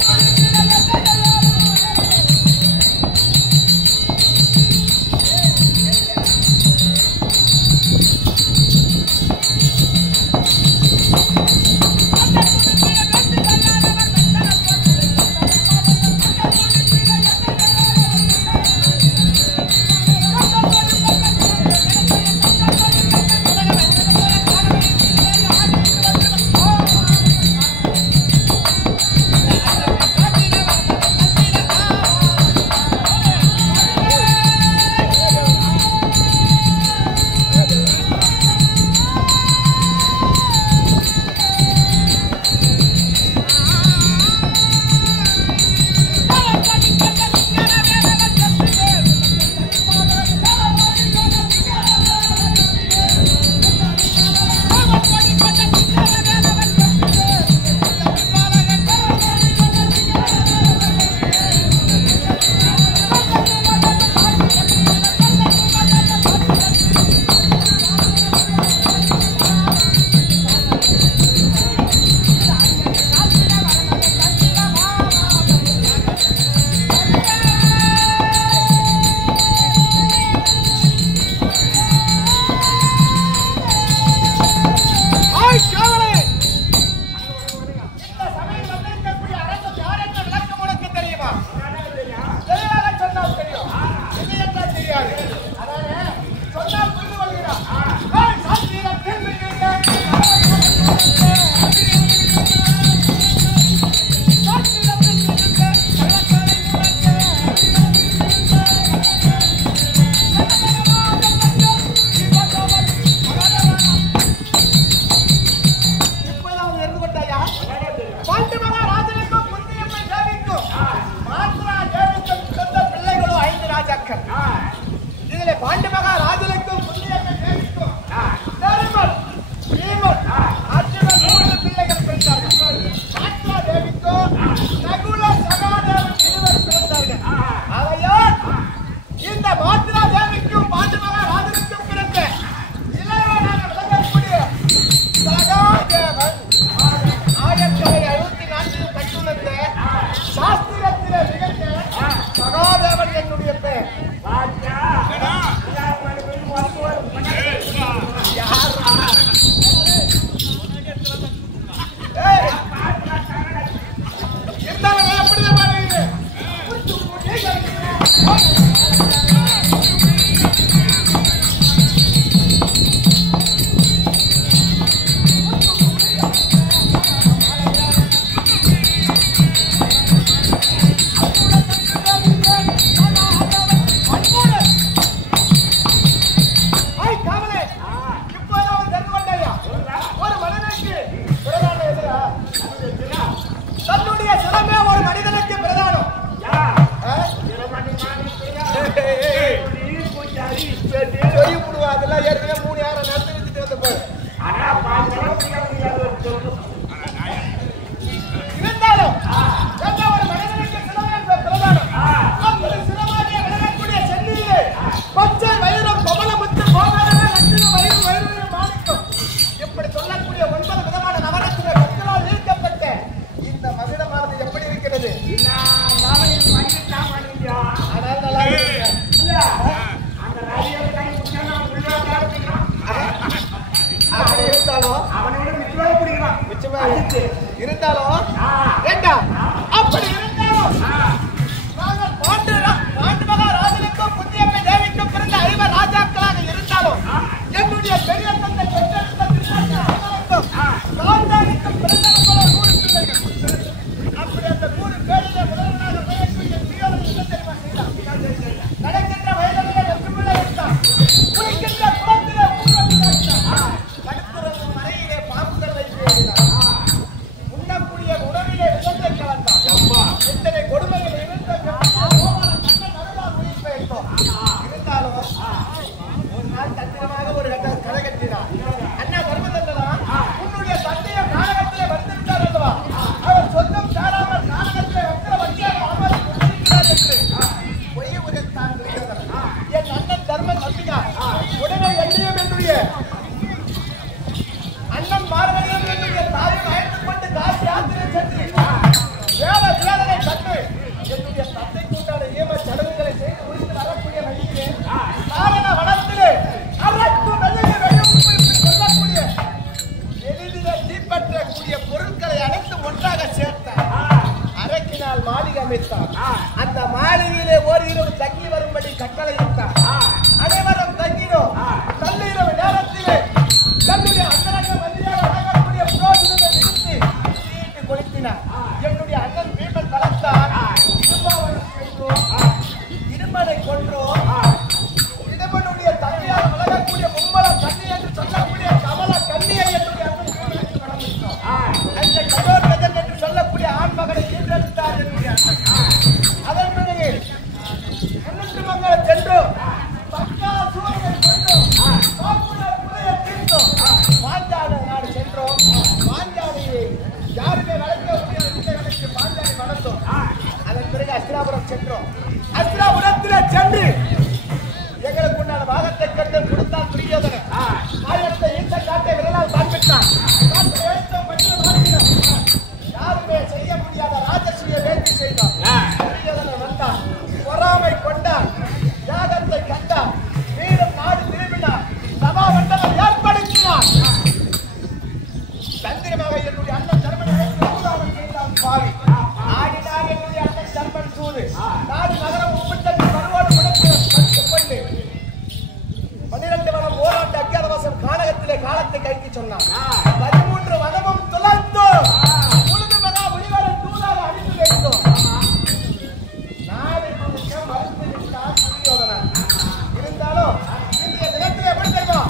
அந்த ஆரம்பித்தார். அந்த மாளிகையிலே ஓரிரவு தங்கி வரும்படி கட்டளையிட்டார். அனைவரும் தங்கினோம். நள்ளிரவு நேரத்திலே தன்னுடைய அந்தரங்க மந்திரியாக வழங்கக்கூடிய புரோகிதரை நிறுத்தி தீட்டு கொளுத்தினார். என்னுடைய அண்ணன் பீமன் வளர்த்தார். இடுமனை கொன்றோம். இடுமனுடைய தந்தையாக வழங்கக்கூடிய மும்மல கண்ணி என்று சொல்லக்கூடிய கமல கண்ணியை என்னுடைய அண்ணன் பீமனுக்கு வழங்கிட்டோம். அந்த கடோர்கஜன் என்று சொல்லக்கூடிய ஆண் மகனை ஈன்றெடுத்தார் என்னுடைய அண்ணன். அதன் பிறகு முன்னூற்று மங்கள சென்றோம். பக்கா சூழலை சென்றோம். பாஞ்சாலை நாடு சென்றோம். பாஞ்சாலையை யாருமே வளர்க்க முடியாது. பாஞ்சாலை வளர்த்தோம். அதன் பிறகு அஸ்திராபுரம் சென்றோம். அஸ்திராபுரத்தில் சென்று எங்களுக்கு உண்டான பாகத்தை கண்டு கொடுத்தான் துரியோதனன். ஆயிரத்தை ஈட்ட காட்டை விரலால் காண்பித்தான். யாருமே செய்ய முடியாத ராஜஸ்ரீயை வேண்டி செய்தான். துரியோதனன் வந்தான். பொறாமை கொண்டான். யாகத்தை கண்டான். வீரம் நாடு திரும்பினான். சபா மண்டலம் ஏற்படுத்தினான். தந்திரமாக என்னுடைய அண்ணன் தர்மன் சூதாவன் செய்தான். பாவி ஆடினார் என்னுடைய அண்ணன் தர்மன் சூது. நாடு நகரம் உப்பிட்டது கருவோடு முடக்கு 12 வனம் ஓராண்டு அக்கியாதவாசம் கானகத்திலே காலத்தை கைக்கு சொன்னான். 13 வனமும் துளைத்தோம். முழுது மகா முடிவாளர் தூதாக அழித்து வைத்தோம். நாடு முழுக்க மறுத்து விட்டார் துரியோதனன். இருந்தாலும் இன்றைய தினத்திலே எப்படி தெரியுமா?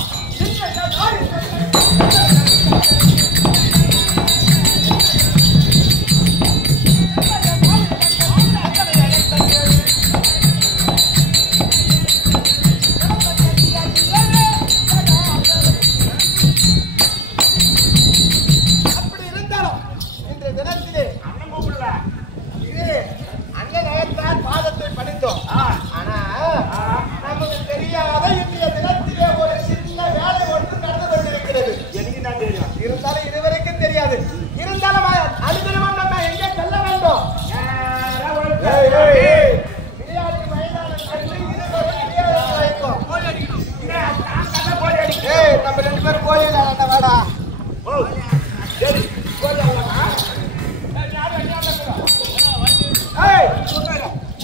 நம்ம 2 பேரும் கோயில் வேடா.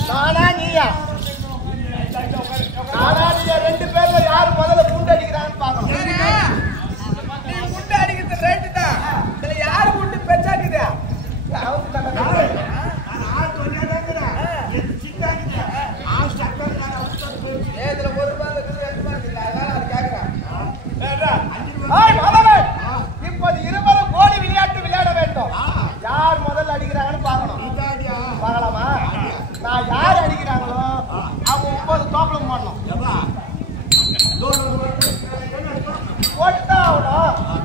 நானா நீயா? நானா நீயா? 2 பேர்ல யாரு முதல்ல குண்டு அடிக்கிறான்னு பாக்கணும். குண்டு அடிக்கிறது ரைட்டு தான். இதுல யாரு குண்டு பெச்சாக்குது? இதுல ஒரு ரூபாய் இருக்குது, 2 ரூபாய் இருக்குது. அதனால அது கேட்கிறேன். இப்போது இருவரும் கோடி விளையாட்டு விளையாட வேண்டும். யார் முதல்ல அடிக்கிறாங்கன்னு பார்க்கணும். பார்க்கலாமா? நான் யார் அடிக்கிறாங்களோ அவங்க 9 தோப்பலம் பண்ணணும்.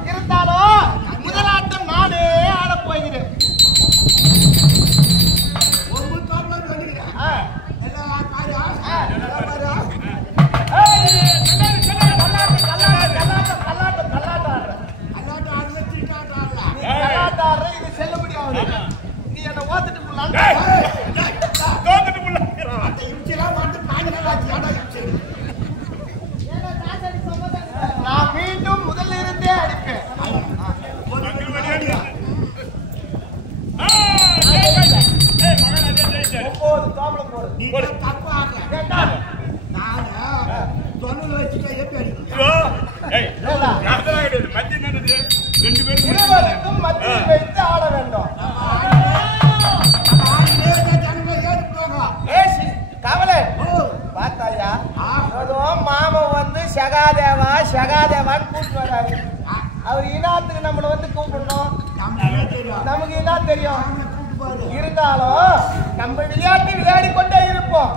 இருந்தாலும் முதலாட்டம் நானே ஆட போகிறேன். இது செல்லுபடி ஆகுது. நீ என்ன ஓத்துட்டு நான் மீண்டும் முதல்ல இருந்தே அடிப்பேன். 9 தோப்பலம் போடு. இருவருக்கும் மத்தியில் வைத்து ஆட வேண்டும். கவலை பார்த்தாயா? மாமன் வந்து சகாதேவா சகாதேவான்னு கூப்பிட்டு வராரு. அவர் இனாத்துக்கு நம்மளை வந்து கூப்பிடணும். நமக்கு என்ன தெரியும்? இருந்தாலும் நம்ம விளையாட்டு விளையாடி கொண்டே இருப்போம்.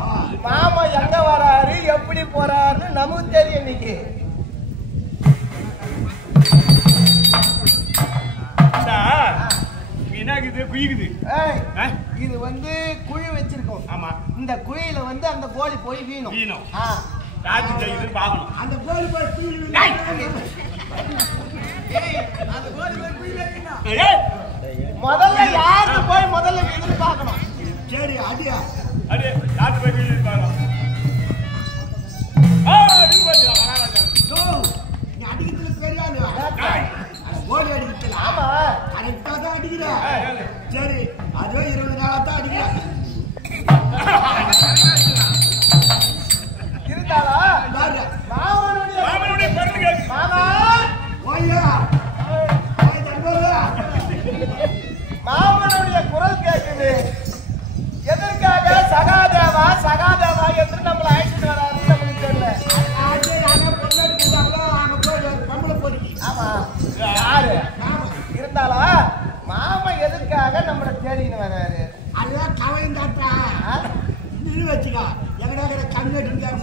மாமா எங்க வராரு எப்படி போறாருன்னு நமக்கு தெரியும். இன்னைக்கு இது வந்து குழி வச்சிருக்கோம். ஆமா, இந்த குழியில வந்து அந்த கோழி போய் வீணும். அந்த கோழி போய் முதல்ல யாரு போய் முதல்ல வீடு பார்க்கணும். சரி, அடியா அடி யாரு போய் வீடு பார்க்கணும். நீ அடிக்கிறது தெரியாது. கோழி அடிக்கிறது. ஆமா, கரெக்டா தான் அடிக்கிற. சரி, அதே 20 நாளா தான் அடிக்கிற.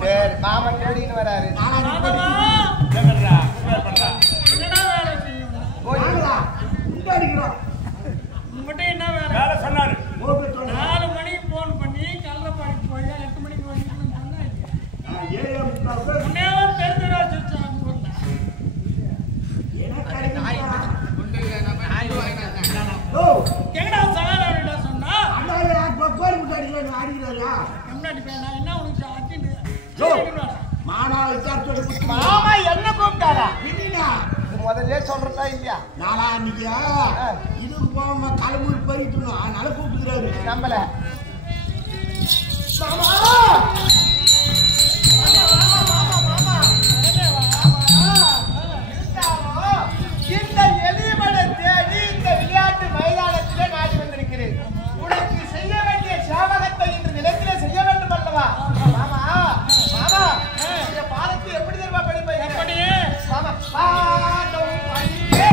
சரி மாமன் தேடின்னு வராரு. என்ன வேலை சொன்னாரு? 4 மணிக்கு போன் பண்ணி கல்லப்பாடி போய் 8 மணிக்கு எங்கடா சாதாரண சொன்னா என்ன உனக்கு மாமா என்ன கூப்பிட்டாரா? முதல்ல சொல்றதா இல்லையா? நாளா அன்னைக்கியா இதுக்கு போகாம தலைமுறை பறிக்கணும் அதனால கூப்பிட்டுக்கிறாரு நம்மள. இந்த எளிமனை தேடி இந்த விளையாட்டு மைதானத்திலே நாடி வந்திருக்கிறேன். உனக்கு செய்ய வேண்டிய சேவகத்தை இன்று நிலத்திலே செய்ய வேண்டும் அல்லவா? மாமா மாமா இந்த பாடத்தை எப்படி தெரியுமா படிப்பேன்? எப்படி மாமா பாடம் படிப்பே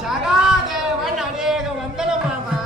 சகாதேவன் அநேக வந்தனம் மாமா.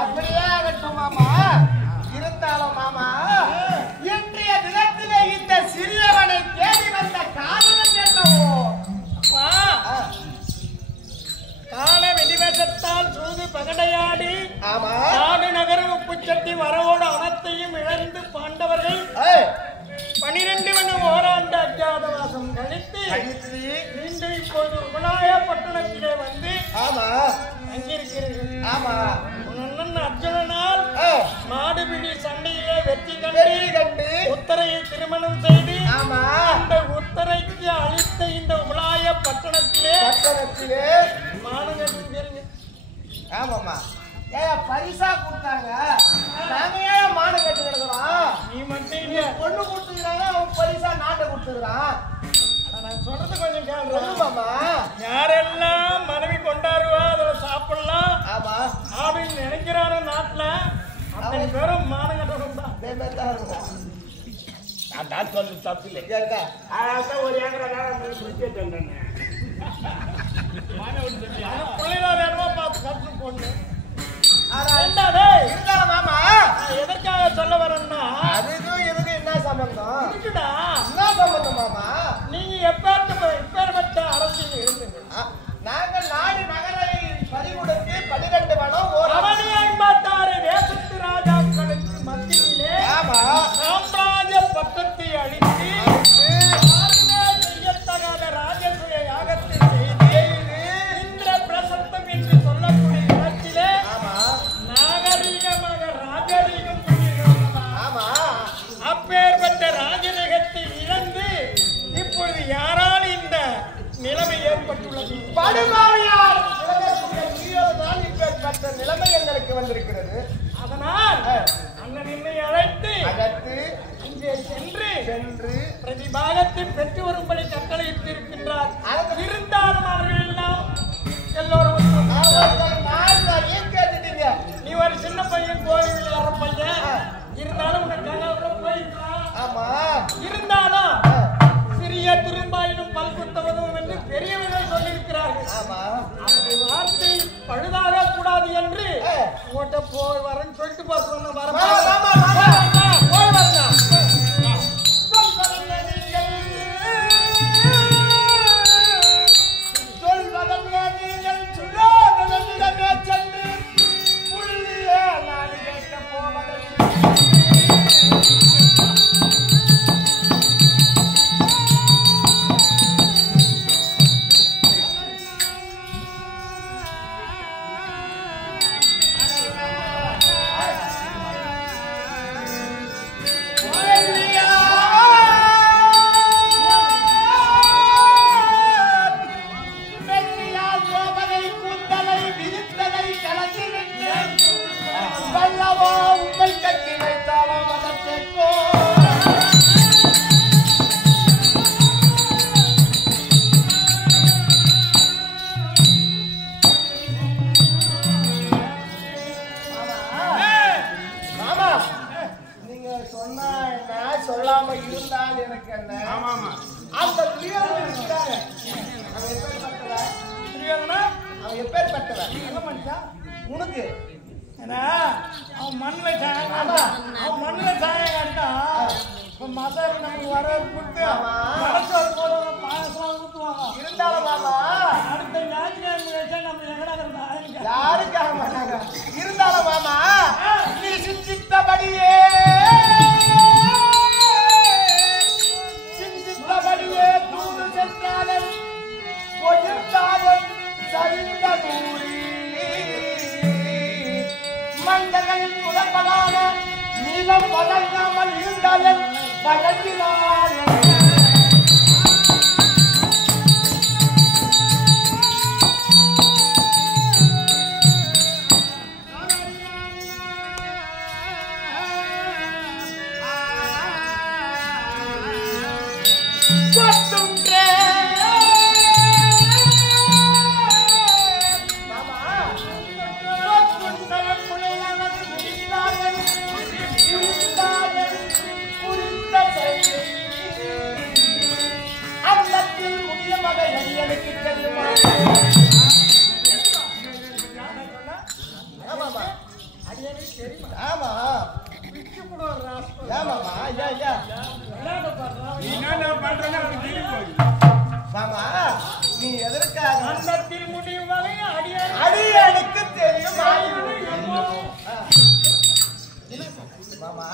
அப்படியே ஆகட்டும் மாமா. இருந்தாலும் மாமா இன்றைய தினத்திலே இந்த சிறியவனை தேடி வந்த காரணம் என்னவோ? கால வெடிவேசத்தால் சூது பகடையாடி நாடு நகரம் உப்புச்சட்டி வரவோடு அனைத்தையும் இழந்து பாண்டவர்கள் 12 மணி ஓராண்டு அஜாதவாசம் கழித்து மீண்டும் இப்போது உபநாய பட்டணத்திலே வந்து அங்கிருக்கிறீர்கள். அர்ஜுனனால் மாடுபிடி சண்டையிலே வெற்றி கண்டு உத்தரையை திருமணம் செய்து அந்த உத்தரைக்கு அளித்த இந்த உபநாய பட்டணத்திலே மாநகரம். ஆமாமா பரிசா கொடுத்தாங்க. நாங்க ஏன் மானம் கட்டு கிடக்குறோம்? நீ மட்டும் பொண்ணு கொடுத்துக்கிறாங்க, அவன் பரிசா நாட்டை கொடுத்துக்கிறான். நான் சொல்றது கொஞ்சம் கேள்வி மாமா. யாரெல்லாம் மனைவி கொண்டாடுவா அதுல சாப்பிடலாம் அப்படின்னு நினைக்கிறாரோ நாட்டுல அத்தனை பேரும் மானம் கட்டணும் தான். நான் சொல்லு தப்பு இல்லை ஒரு பிள்ளைகளா வேணுமா பார்த்து கட்டு போட்டு மாமா எதற்காக சொல்ல வரேன்னா அதுக்கும் இதுக்கும் என்ன சம்பந்தம் இருக்குடா? என்ன சம்பந்தம் மாமா? நீங்க எப்பேற்பட்ட அரசியல் இருந்தீங்க? நாங்கள் நாடு நகரை பறிகொடுத்து 12 வனம் அவனியாய்மாட்டாரு தேசத்து ராஜாக்களுக்கு மத்தியிலே சாம்ராஜ்ய பட்டத்தை அளித்து செய்யத்தகாத ராஜசுய யாகத்தை செய்து இந்திர பிரசத்தம் என்று சொல்லக்கூடிய இடத்திலே நாகரீகமாக ராஜரீகம் அப்பேற்பட்ட ராஜரீகத்தை இழந்து இப்பொழுது யாரால் இந்த நிலைமை ஏற்பட்டுள்ளது? படுபாவியால் நிலைமை எங்களுக்கு வந்திருக்கிறது. அதனால் அண்ணன் என்னை அழைத்து இங்கே சென்று பிரதிபாகத்தில் பெற்று வரும்படி கட்டளையிட்டிருக்கின்றார். இருந்தாலும் அவர்கள் எல்லாம் எல்லோரும் கேட்டுட்டீங்க. நீ ஒரு உங்கள்கிட்ட போய் வரேன்னு சொல்லிட்டு பார்த்து வர போய் வரேன். சொல்லாம இருந்தால் எனக்கு என்ன? அந்த துரியோதனன் இருக்காங்க. அவன் எப்பேற்பட்டவன்? துரியோதனன் அவன் எப்பேற்பட்டவன்? என்ன மனுஷன் உனக்கு? ஏன்னா அவன் மண்ணில் சாயம் அவன் மண்ணில் சாயம் காட்டா மதர் நமக்கு வர கொடுத்து மனசோடு போடுவாங்க, பாயசம் ஊற்றுவாங்க. இருந்தாலும் மாமா அடுத்த ஞாயிற்றுக்கிழமை வச்சா நம்ம எங்கடா இருந்தா யாருக்காக மாட்டாங்க. இருந்தாலும் மாமா நீ சிந்தித்தபடியே தூது சென்றாலும் சரிந்த கூறி மண்டகளின் முதல்வராக நீளம் வழங்காமல் இருந்தாலும் வழங்கினார். மாமா நீ எதற்காக அன்னத்தில் முடியும் வரை அடியனுக்கு தெரியும். மாமா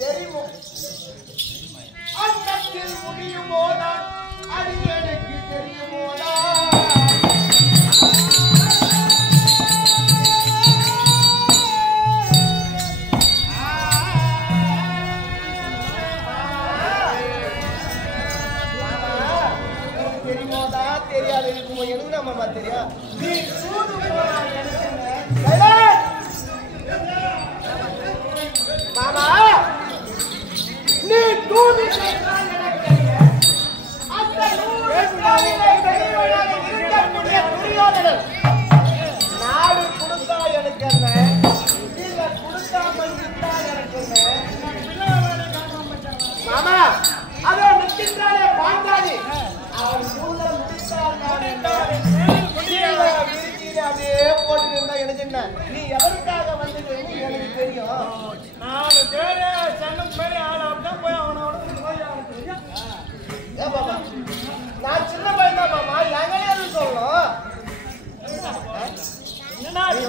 தெரியுமோ அன்னத்தில் முடியுமோனா அடியனுக்கு தெரியுமோனா? எனக்கு நம்ம தெரியும். நீ தூது மாமா நீ தூது இருக்கக்கூடிய துரியோதனன் நாடு கொடுத்தா எனக்கு என்ன, நீங்க கொடுக்காமல் இருந்தா எனக்கு என்ன? மாமா அதோ நிற்கின்றானே பாண்டாடி அவன் அப்படியே போட்டு இருந்தா எனக்கு என்ன? நீ எதற்காக வந்துட்டேன்னு எனக்கு தெரியும். 4 பேரு சண்டம் மாதிரி ஆள் அப்படிதான் போய் அவனோட நான் சின்ன பையன் தான் மாமா, எங்கேயாவது சொல்லணும். நாடு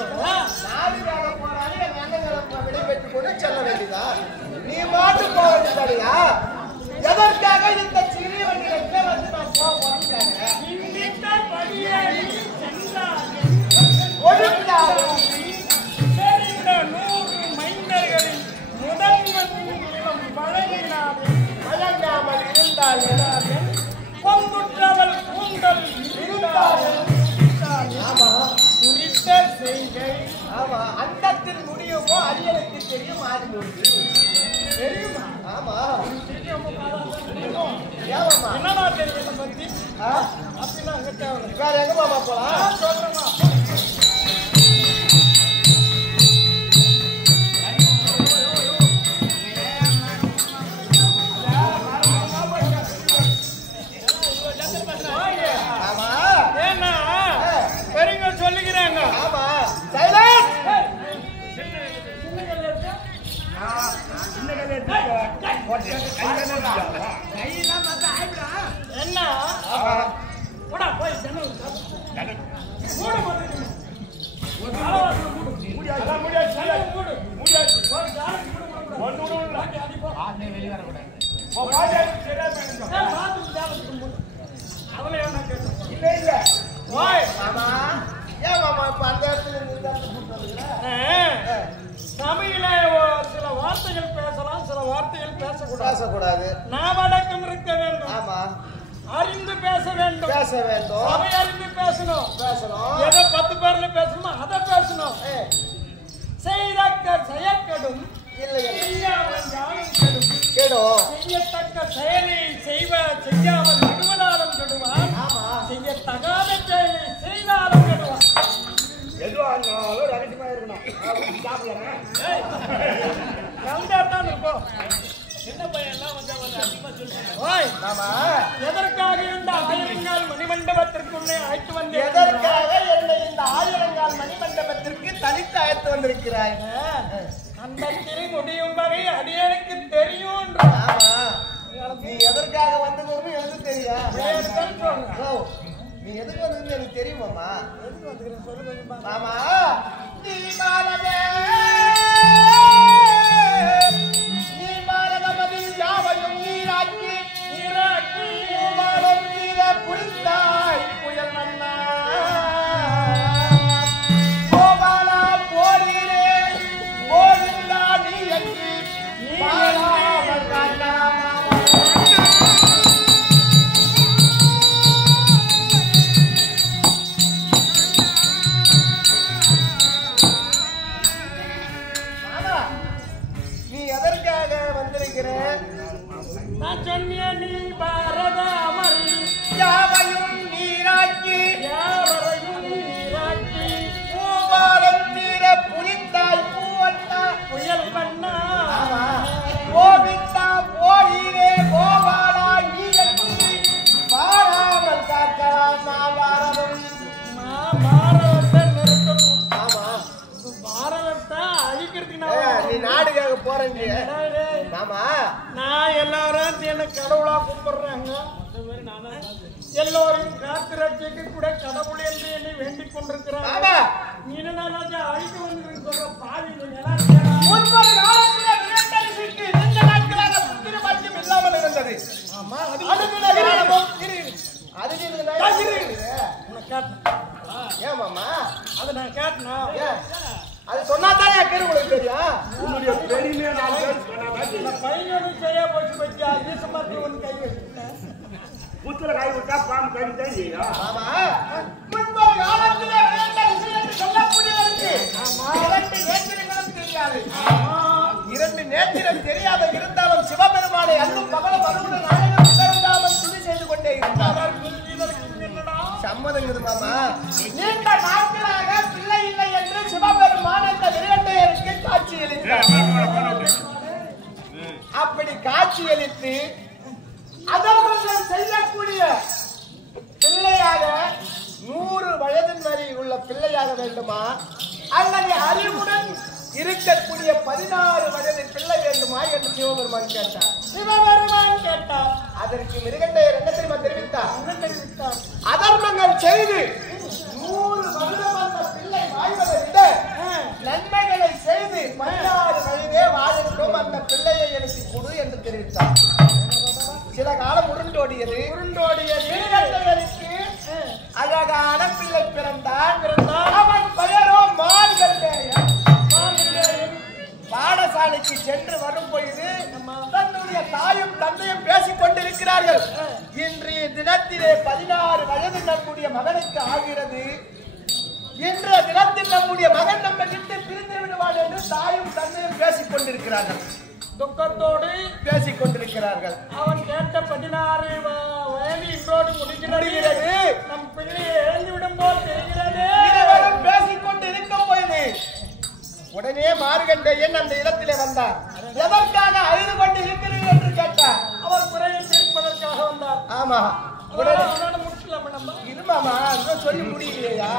வேலை போறாங்க எங்க அண்ணங்களை விடை பெற்று கொண்டு செல்ல வேண்டியதா? நீ மாட்டு போக வேண்டியதாடியா? எதற்காக இந்த சிறிய வண்டியில வந்து நான் போக போறேன்? மைந்தர்களின் வழங்காமல் இருந்தால் பொங்குற்றவள் கூந்தல் குறித்த செய்கை. ஆமா அண்டத்தில் முடியுமோ அடியனுக்கு தெரியும். ஆதி தெரியுமா? ஆமா என்னடா தெரியும் பத்தி அப்படின்னா வேற எங்க மாமா போலாம் சொல்றேமா? பெரியவங்க சொல்லிக்கிறாங்க. ஆமா சைலன்ஸ் சபையில சில வார்த்தைகள் பேசலாம், சில வார்த்தைகள் பேசக்கூடாது. நாவடக்கம் இருக்க வேண்டும். ஆமா, அறிந்து பேச வேண்டும். சபை அறிந்து பேசணும். எதை 10 பேர்ல பேசணுமோ அதை பேசணும். செய்யக்கடும் செய்யத்தக்க செயலை செய்யாமல் விடுவதாலும் கெடுவான். செய்யத்தகாத செயலை செய்தாலும் கெடுவான். எதுவா இருந்தாலும் ரகசியமா இருக்கணும். இருக்கும். சின்ன பையன்லாம் வந்து அதிகமா சொல்லுவாங்க. எதற்காக இந்த ஆயிரங்கால் மணிமண்டபத்திற்குள்ளே அழைத்து வந்தேன்? எதற்காக என்னை இந்த ஆயிரங்கால் மணிமண்டபத்திற்கு தனித்து அழைத்து வந்திருக்கிறாய்? அந்த திரு முடியும் வரை அடியனுக்கு தெரியும். நீ எதற்காக வந்தது எனக்கு தெரியும். நீ எதுக்கு வந்தது எனக்கு தெரியுமாமா? எதுக்கு வந்துக்கிறேன் சொல்லுங்க. ஆமா, நீ பாரதமதில் யாவையும் நீராக்கி மாலம் நீர புரிந்தாய் புயல் மன்னா. கோபாலா போரிலே போரில்லா நீ எங்கி பாராமல் காண்டாமா. நான் சொன்னேன் நீ பாரத அமரி யாவையும் நீராக்கி பூவாலம் நீர புரிந்தாய் பூவண்ணா புயல் பண்ணா. கோவிந்தா போயிரே கோபாலா நீ பாராமல் காக்கலாம் பாரதம். பாரதத்தை நிறுத்தணும். ஆமா, பாரதத்தை அழிக்கிறதுக்கு நீ நாடுக்காக போறேன். ஆமா, நான் எல்லாரும் என்ன கடவுளா கும்பிடுறாங்க. எல்லோரும் காத்து ரட்சிக்க கூட கடவுள் என்று என்னை வேண்டிக் கொண்டிருக்கிறாங்க. நீ என்ன அழிக்க வந்து சொல்ற பாவி முன்பொரு காலத்தில் விரட்டரிசிக்கு நீண்ட நாட்களாக புத்திர பாக்கியம் இல்லாமல் இருந்தது. ஆமா, ஏமாமா அதை நான் கேட்டனா? அது சொன்னாதான் என் பேரு உங்களுக்கு தெரியும். உன்னுடைய பெருமையை நான் பையனோடு செய்ய போச்சு பற்றி அதிசமாத்தி ஒன்று கை வச்சுட்டேன். புத்துல கை விட்டா பாம்பு கடிதான் செய்யும். ஆமா, முன்பொரு காலத்தில் விரட்டரிசி என்று சொல்லக்கூடியவருக்கு இரண்டு நேத்திரம் தெரியாத இருந்தாலும் சிவபெருமானை அல்லும் பகலும் அலுவலர் நாயகம் உணர்ந்தாமல் துணி செய்து கொண்டே இருந்தார். சம்மதங்குது மாமா. நீண்ட நாட்களாக பிள்ளை இல்லை என்று சிவபெருமான் அந்த விரட்டையருக்கு காட்சியளித்தார். அப்படி காட்சியளித்து அதற்கு செய்யக்கூடிய பிள்ளையாக 100 வயதின் வரை உள்ள பிள்ளையாக வேண்டுமா அல்லது அறிவுடன் இருக்கக்கூடிய 16 வயது பிள்ளை வேண்டுமா என்று சிவபெருமான் கேட்டார். அதற்கு மிருகண்டையர் என்ன தெரிவித்தார்? அதர்மங்கள் செய்து 100 வருடம் அந்த பிள்ளை வாழ்வதை விட நன்மைகளை செய்து 16 வயதே வாழட்டும் அந்த பிள்ளையை எனக்கு கொடு என்று தெரிவித்தார். சில காலம் உருண்டோடியது. மிருகண்டையருக்கு அழகான பிள்ளை பிறந்தான். அவன் பெயரோ மார்கண்டேயன். பாடசாலைக்கு சென்று வரும் பொழுது தன்னுடைய தாயும் தந்தையும் பேசிக் கொண்டிருக்கிறார்கள். இன்றைய தினத்திலே 16 வயது நம்முடைய மகனுக்கு ஆகிறது. இன்றைய தினத்தில் நம்முடைய மகன் நம்ம கிட்ட பிரிந்து விடுவான் என்று தாயும் தந்தையும் பேசிக் கொண்டிருக்கிறார்கள். துக்கத்தோடு பேசிக் கொண்டிருக்கிறார்கள். அவன் கேட்ட 16 வயது இன்றோடு முடிகிறது. நம் பிள்ளையை எழுந்து விடும் போல் தெரிகிறது. இருவரும் பேசிக் கொண்டிருக்கும் பொழுது உடனே மார்கண்டேயன் அந்த இடத்திலே வந்தார். எதற்காக அழுது கொண்டு இருக்கிறீர்கள் என்று கேட்டார். அவர் குறையை தீர்ப்பதற்காக வந்தார். ஆமா, முடிச்சலாமா நம்ம? இருமாமா, இன்னும் சொல்லி முடியலையா?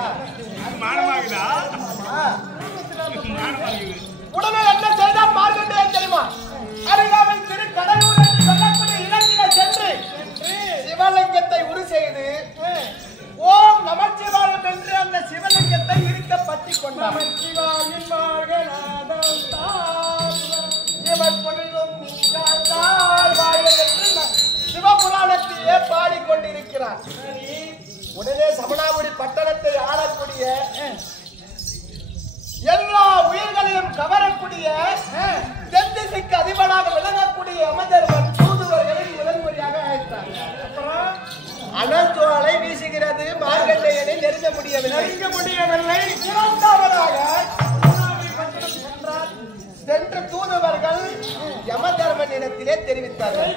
உடனே என்ன செய்தார் மார்கண்டேயன் தெரியுமா? அருகாமல் திரு கடலூர் என்று சொல்லக்கூடிய இடத்திலே சென்று சிவலிங்கத்தை உரு செய்து ஓம் நமச்சிவாயம் என்று அந்த சிவலிங்கத்தை இருக்க பற்றி கொண்டார். சிவபுராணத்தையே பாடிக்கொண்டிருக்கிறார். உடனே சமணாபுரி பட்டணத்தை ஆளக்கூடிய கவரக்கூடிய தென் திசைக்கு அதிபராக விளங்கக்கூடிய யமதர்மன் தூதுவர்களை முதன்முறையாக அழைத்தார். அனஞ்சோலை வீசுகிறது, மார்கண்டேயனை நெருங்க முடியவில்லை. இரண்டாவதாக சென்ற தூதுவர்கள் யமதர்மனிடத்திலே தெரிவித்தார்கள்.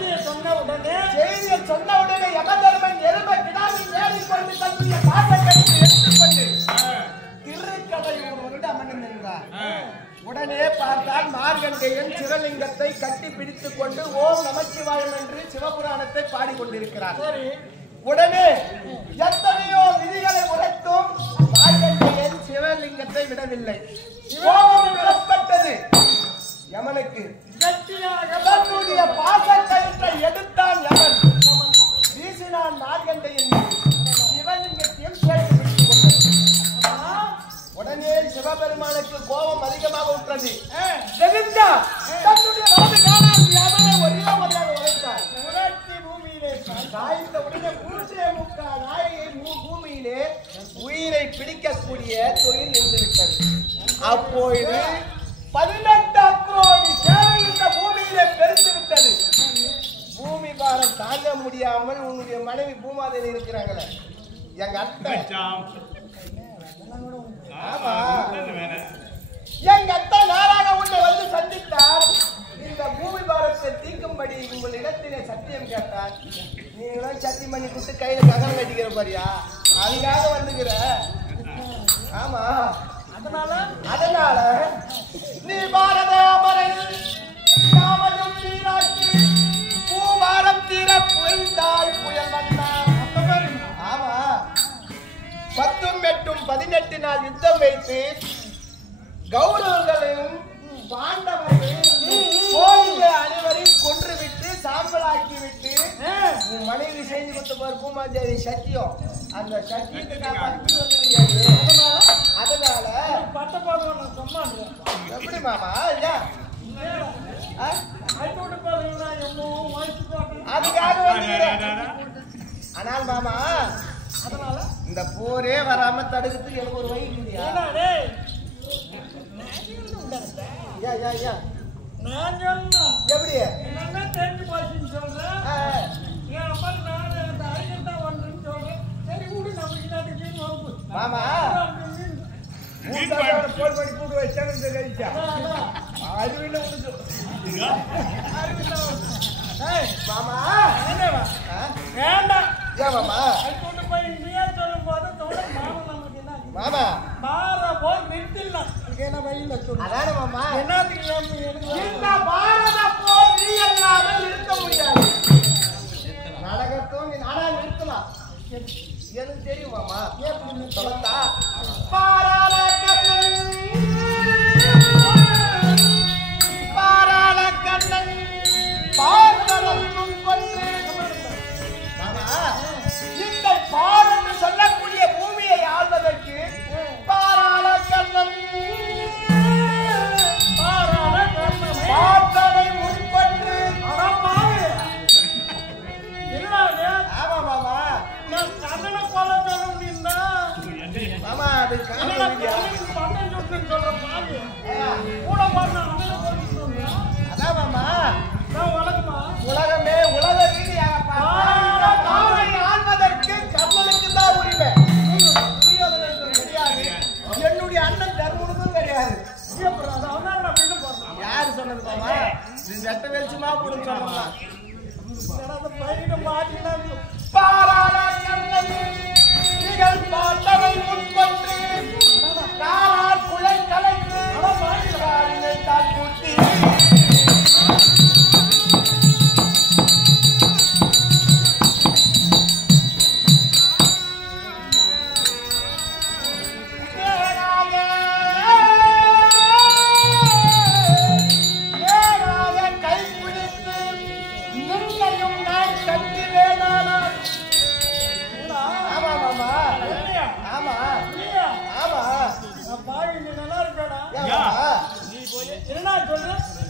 செய்தியை சொன்னவுடனே யமதர்மன் எரும கிடாவில் ஏறிக்கொண்டு தன்னுடைய பாசக்கடித்து எடுத்துக்கொண்டு திருக்கடையூரோடு அமர்ந்திருந்தார். உடனே பார்த்தால் மார்கண்டேயன் சிவலிங்கத்தை கட்டி பிடித்துக் கொண்டு ஓம் நமச்சிவாயம் என்று சிவபுராணத்தை பாடிக்கொண்டிருக்கிறார். உடனே எத்தனையோ விதிகளை உரைத்தும் மார்கண்டேயன் சிவலிங்கத்தை விடவில்லை. கோபம் விடப்பட்டது. யமனுக்கு தன்னுடைய பாசக்கயிற்றை எடுத்தான் யமன். வீசினான் மார்கண்டேயன் சிவலிங்கத்தையும் சேர்த்து பிடித்துக் கொண்டான். உடனே சிவபெருமானுக்கு கோபம் அதிகமாக உற்றது. தன்னுடைய வலது காலால் யமனை ஒரே முறையாக உரைத்தார். பூமியிலே சாய்ந்த உடனே பூஜை முக்கா நாயை பூமியிலே உயிரை பிடிக்கக்கூடிய தொழில் நின்றுவிட்டது. அப்பொழுது 18 கோடி சேவை இந்த பூமியிலே பெருத்து விட்டது. பூமி பாரம் தாங்க முடியாமல் உன்னுடைய மனைவி பூமாதேவி இருக்கிறாங்களே எங்க அத்தை, எங்க அத்தை நாராக உன்னை வந்து சந்தித்தார். இந்த பூமி பாரத்தை தீக்கும்படி உங்கள் இடத்திலே சத்தியம் கேட்டார். நீங்களும் சத்தியம் பண்ணி கொடுத்து கையில ககனம் கட்டிக்கிற பாரியா, அதுக்காக வந்துக்கிற. ஆமா, அதனால நீ பாரத அமரையில் யாவதும் தீராக்கி பூவாரம் தீர புயல்தாய் புயல் வந்தா. ஆமா, 10 8 18 நாள் யுத்தம் வைத்து கௌரவர்களையும் பாண்டவர்களையும் அனைவரையும் கொன்றுவிட்டு சாம்பலாக்கி விட்டு உன் மனைவி செஞ்சு கொடுத்த பாரு பூமாதேவி சத்தியம். அந்த சத்தியத்தை அதனால எப்படி மாமா அதுக்காக ஆனால் மாமா அதனால இந்த போரே வராம தடுக்கிறதுக்கு எனக்கு ஒரு வழி இல்லையா? எப்படி மாமா போன் பண்ணி கூட்டு வச்சா அறிவில மாமா வேண்டாம். ஏன் மாமா கூட்டு போய் நீயே சொல்லும் போது மாமா பார போல் நிறுத்திடலாம். என்ன வழியில சொல்லு. அதான மாமா என்னத்துக்கு இந்த பாரத போல் நீ எல்லாமே நிறுத்த முடியாது. நடக்கட்டும், நீ நானா நிறுத்தலாம். எனக்கு தெரியும் மாமா. எப்படி சொல்லத்தா பாராள கண்ணன் பாராள கண்ணன் பார்த்தலும் கொன்று மாமா இந்த பாரன்னு சொல்லக்கூடிய பூமியை ஆள்வதற்கு பாராள கண்ணன் பாராள கண்ணன் பார்த்தலை முன்கொன்று. ஆமா மாமா நான் கண்ணனை போல சொல்ல முடியுமா மாமா? அது கண்ணன் சொல்ற பாரு கூட பாருங்க. அதான் மாமா உலகமே உலக ரீதியாக ஆள்வதற்கு கர்ணனுக்கு தான் உரிமை. கிடையாது, என்னுடைய அண்ணன் தர்மனுக்கும் கிடையாது. யாரு சொன்னது மாமா? நீ சட்ட வெளிச்சமா போடுன்னு சொல்லலாம். பாராள கண்ணன் பார்த்தவை முன்கொன்று காலால் குலை கலைத்து தான் கூட்டி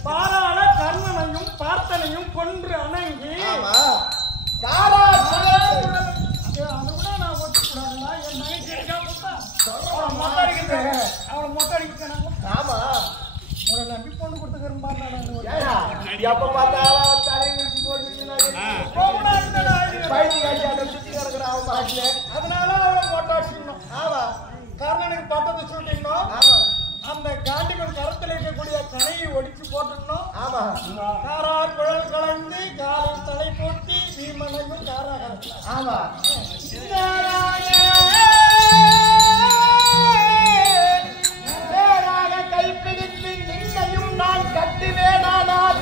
பாராள கர்ணனையும் பார்த்தனையும் கொன்று அணங்கி எப்ப பார்த்தாலும் தலை வச்சு போட்டு பைத்தி காட்சி அதை சுத்தி கிடக்குற அவன் பாட்டுல. அதனால அவளை மொட்டை அடிச்சுக்கணும். ஆமா காரணம் எனக்கு பட்டத்தை சுட்டிக்கணும். ஆமா அந்த காண்டிமன் கரத்தில் இருக்கக்கூடிய கனையை ஒடிச்சு போட்டுடணும். ஆமா காரார் குழல் கலந்து காலில் தலை போட்டி வீமனையும் காராக. ஆமா கைப்பிடித்து நின்னையும் நான் கட்டுவேனானால்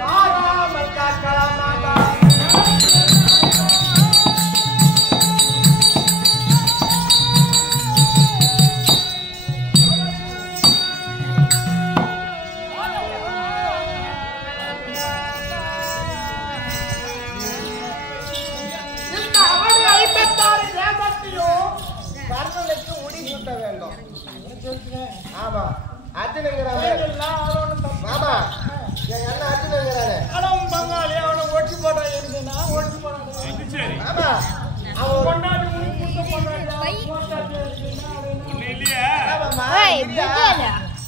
வாராமல் காக்கலாம் நாடா. கர்ணனுக்கு முடி சூட்ட வேண்டும். ஆமா அர்ஜுனங்கிறாங்க. ஆமா எங்க அண்ணன் அர்ஜுனங்கிறானே. அவன் பங்காளி அவனை ஒட்டி போட்டா இருக்கு. நான் ஒட்டி போட்டேன். ஆமா அவன் கொண்டாடி முன்ன கொண்டாடி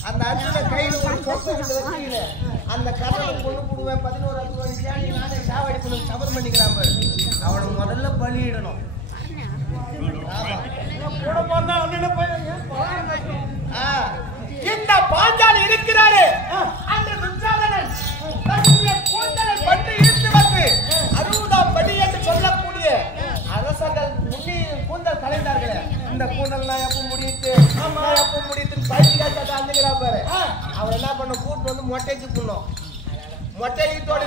அந்த அர்ஜுன கையில ஒரு சொத்து வச்சுக்கிட்டு அந்த கர்ணனை கொண்டு போடுவேன் 11 அர்ஜுனன் நானே சாவடிக்கணும் சபரம் பண்ணிக்கிறான் பாரு. அவனை முதல்ல பலியிடணும். கூட போனா அண்ணன் பையன் இந்த பாஞ்சாலி இருக்கிறாரு அந்த துச்சாதனன் தன்னுடைய கூந்தலை பற்றி இழுத்து வந்து 60ஆம் படி என்று சொல்லக்கூடிய அரசர்கள் முன்னி கூந்தல் கலைந்தார்களே. இந்த கூந்தல் நான் எப்ப முடியிட்டு எப்ப முடியிட்டு பயிற்சி அந்துகிறா பாரு. அவன் என்ன பண்ண கூட்டு வந்து மொட்டைக்கு போடணும். மொட்டையோட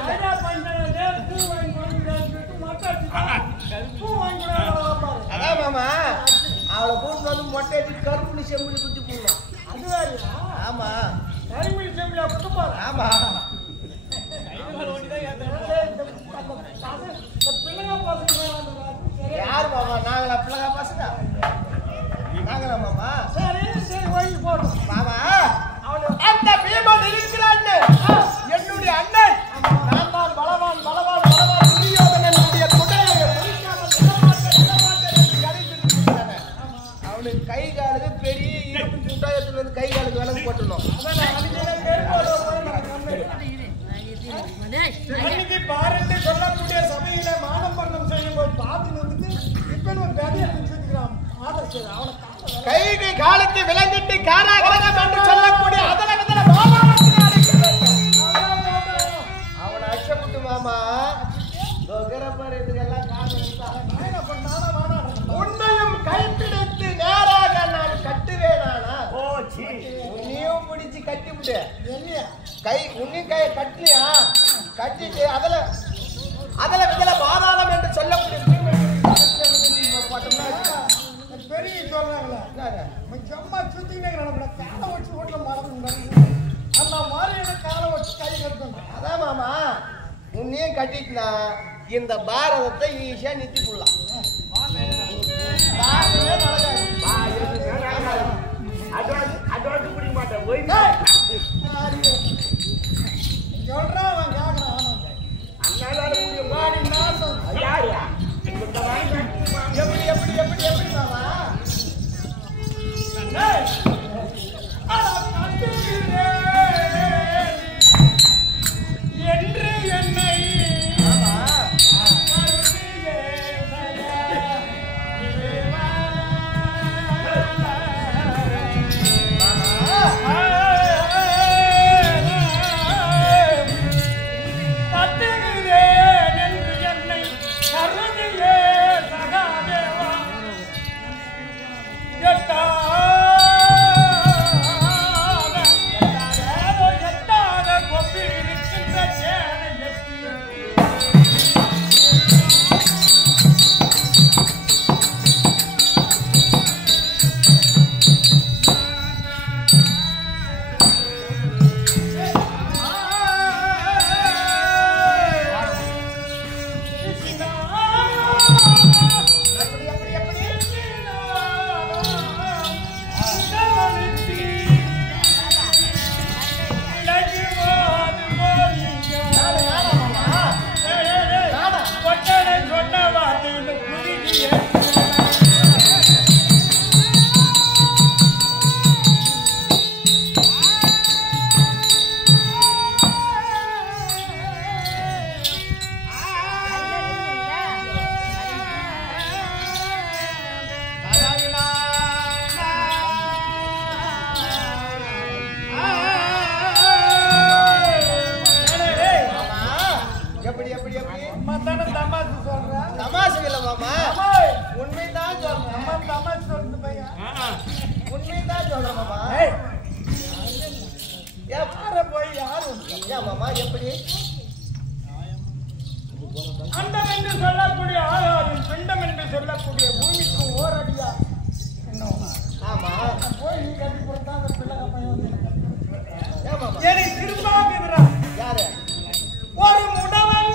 அதான் மாமா அவளை கூட்டு வந்து மொட்டைக்கு கருப்புனி செம்புலி குத்தி போடணும். ஆமா கரிமணி செம்பிளா கொடுப்பாரு. ஆமா பிள்ளைங்க பசங்க யாரு மாமா? நாங்களா பிள்ளைங்க பசங்க? நாங்களா மாமா? சரி சரி வாங்கி போட்டோம். மாமா அந்த பீமன் இருக்கிறான்னு என்னுடைய அண்ணன் நான் தான் பலவான் பலவான் பலவான் துரியோதனனுடைய குடையை அவனுக்கு கை காலுக்கு பெரிய இருப்பு குட்டாயத்துல இருந்து கை காலுக்கு விலங்கு போட்டணும். அன்னைக்கு பாருன்னு சொல்லக்கூடிய சபையில மானபங்கம் செய்யும் போது பார்த்து வந்துட்டு இப்ப நம்ம பெரிய சுத்திக்கிறான். கைகை காலுக்கு விலங்கிட்டு காராகிரகம் என்று சொல்லக்கூடிய அவனை அச்சப்பட்டு மாமா உன்னையும் கைப்பிடித்து நேராக நான் கட்டுவேனானா? உன்னையும் பிடிச்சு கட்டி விட்டு கை உன்னையும் கை கட்டலையா? கட்டிட்டு அதுல விதல பாதாளம் என்று சொல்லக்கூடிய பெரிய சொல்றாங்களே அம்மா சுத்தினே காலை வச்சு வீட்டுல மறந்து அந்த மாதிரி எனக்கு காலை வச்சு கை கட்டணும். அதான் மாமா உன்னையும் கட்டிட்டுனா இந்த பாரதத்தை ஈஸியா நித்தி கொள்ளலாம். சொல்றான் அவன் கேட்கறான். எப்படி எப்படி எப்படி எப்படி மாமா? என்று என்னை எப்படி எப்படி எப்படி அம்மா தானே தமாசு சொல்றேன். தமாசு இல்ல மாமா, ஏய், உண்மைதான் சொல்றேன். அம்மா தமாசு சொல்றது பையன். உண்மைதான் சொல்றேன் மாமா. ஏய், யார போய் யாரும் ஏன் மாமா எப்படி அண்டம் என்று சொல்லக்கூடிய ஆகாரம், பிண்டம் என்று சொல்லக்கூடிய பூமிக்கு ஓரடியா என்ன ஆமா போய் நீ கட்டி கொடுத்தா அந்த பிள்ளை பையன் வந்து ஏன் மாமா எனக்கு திரும்பாக்குறான். யாரு ஒரு முடவன்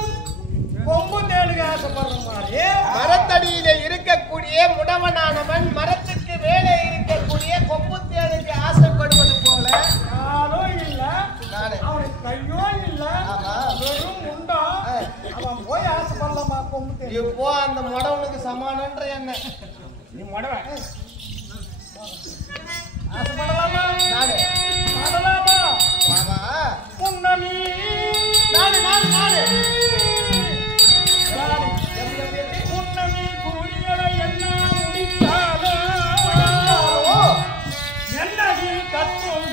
கொம்பு தேடுக ஆசைப்படுற மாதிரி மரத்தடியில இருக்கக்கூடிய முடவனானவன் மரத்துக்கு மேலே இருக்கக்கூடிய கொம்பு தேனுக்கு ஆசைப்படுவது போல காலும் இல்ல, நானே அவனுக்கு கையோ இல்ல, ஆமா. வெறும் முண்டா. அவன் போய் ஆசைப்படலாமா கொம்பு தேடு? இப்போ அந்த முடவனுக்கு சமானன்ற என்ன நீ முடவன் ஆசைப்படலாமா? நானே படலாமா? மாமா புன்னமி நானே நானே நானே புன்னமி கூறியவை எல்லாம் முடித்தாலோ என்னடி கத்தும்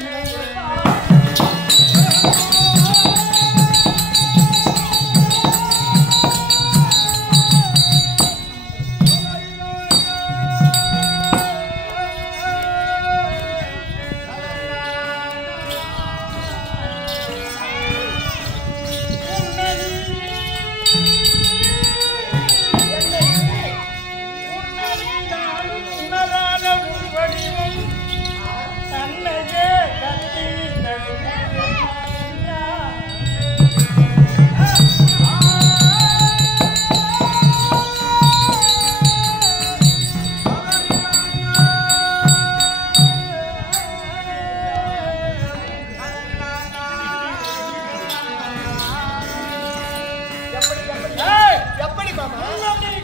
எப்படி மாமா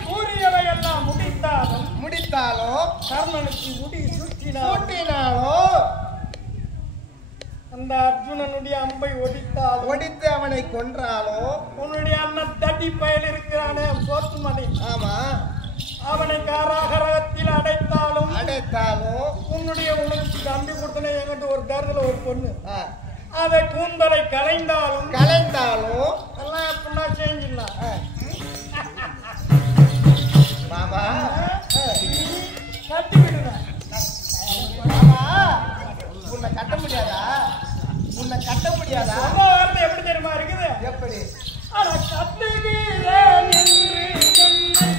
கூறியவை எல்லாம் முடித்தாலும் முடித்தாலும் கர்ணனுக்கு முடி சுற்றினாலும் கூட்டினாலும் அந்த அர்ஜுனனுடைய அம்பை ஒடித்தாலும் ஒடித்து அவனை கொன்றாலும் உன்னுடைய அண்ணன் தட்டி பயல் இருக்கிறானே சோத்துமணி, ஆமா அவனை காராகரகத்தில் அடைத்தாலும் அடைத்தாலும் உன்னுடைய உனக்கு தம்பி கொடுத்தனே என்கிட்ட ஒரு தருதல ஒரு பொண்ணு ஆ, அதை கூந்தலை கலைந்தாலும் கலைந்தாலும் எல்லாம் எப்படின்னா செஞ்சிடலாம். ஆ. மாமா கட்டி விடுவேன். மாமா உன்னை கட்ட முடியாதா உன்னை கட்ட முடியாதா ரொம்ப வார்த்தை எப்படி தெரியுமா இருக்குது? எப்படி ஆனா கட்டுகிறேன் என்று சொன்ன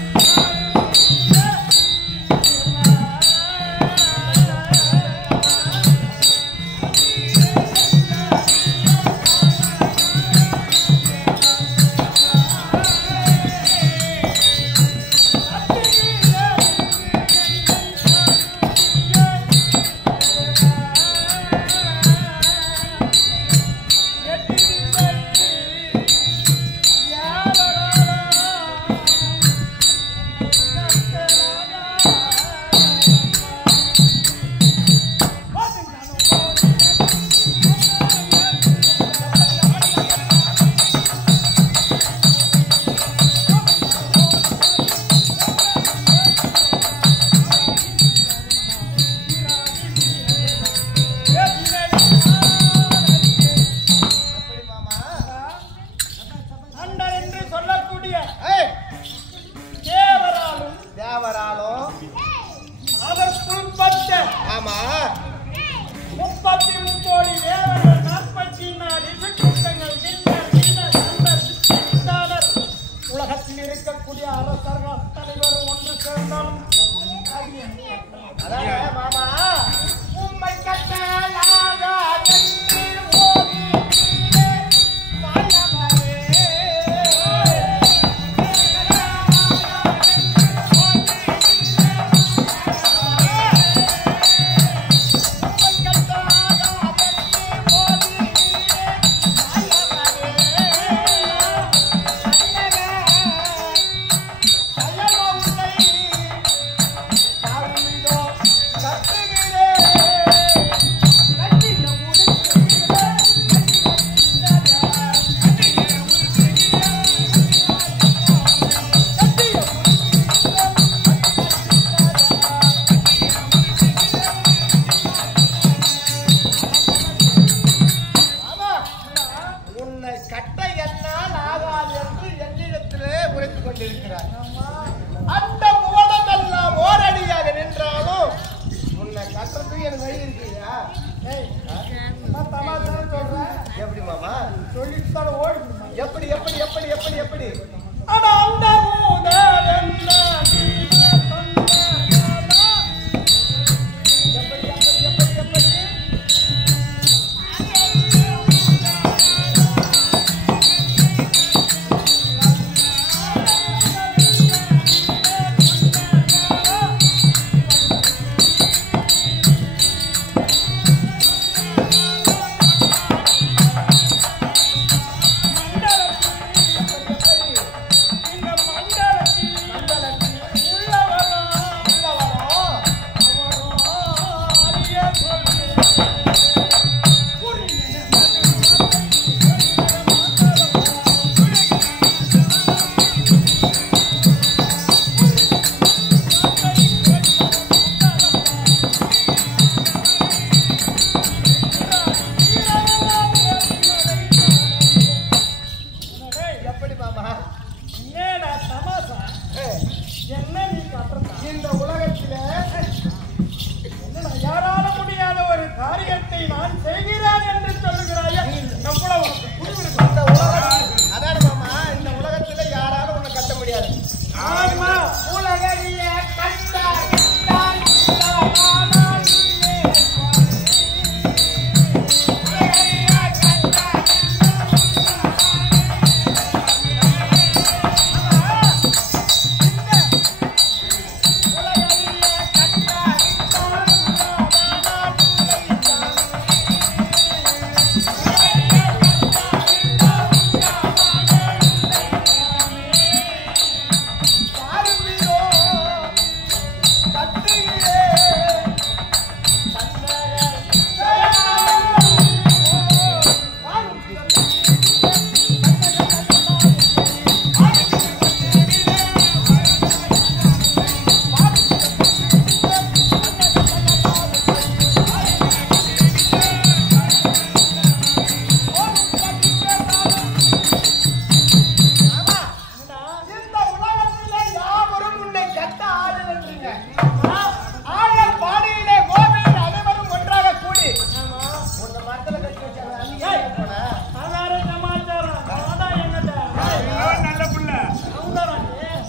எப்படி மாமா சொல்லிட்டு ஓடி எப்படி எப்படி எப்படி எப்படி எப்படி அட அந்த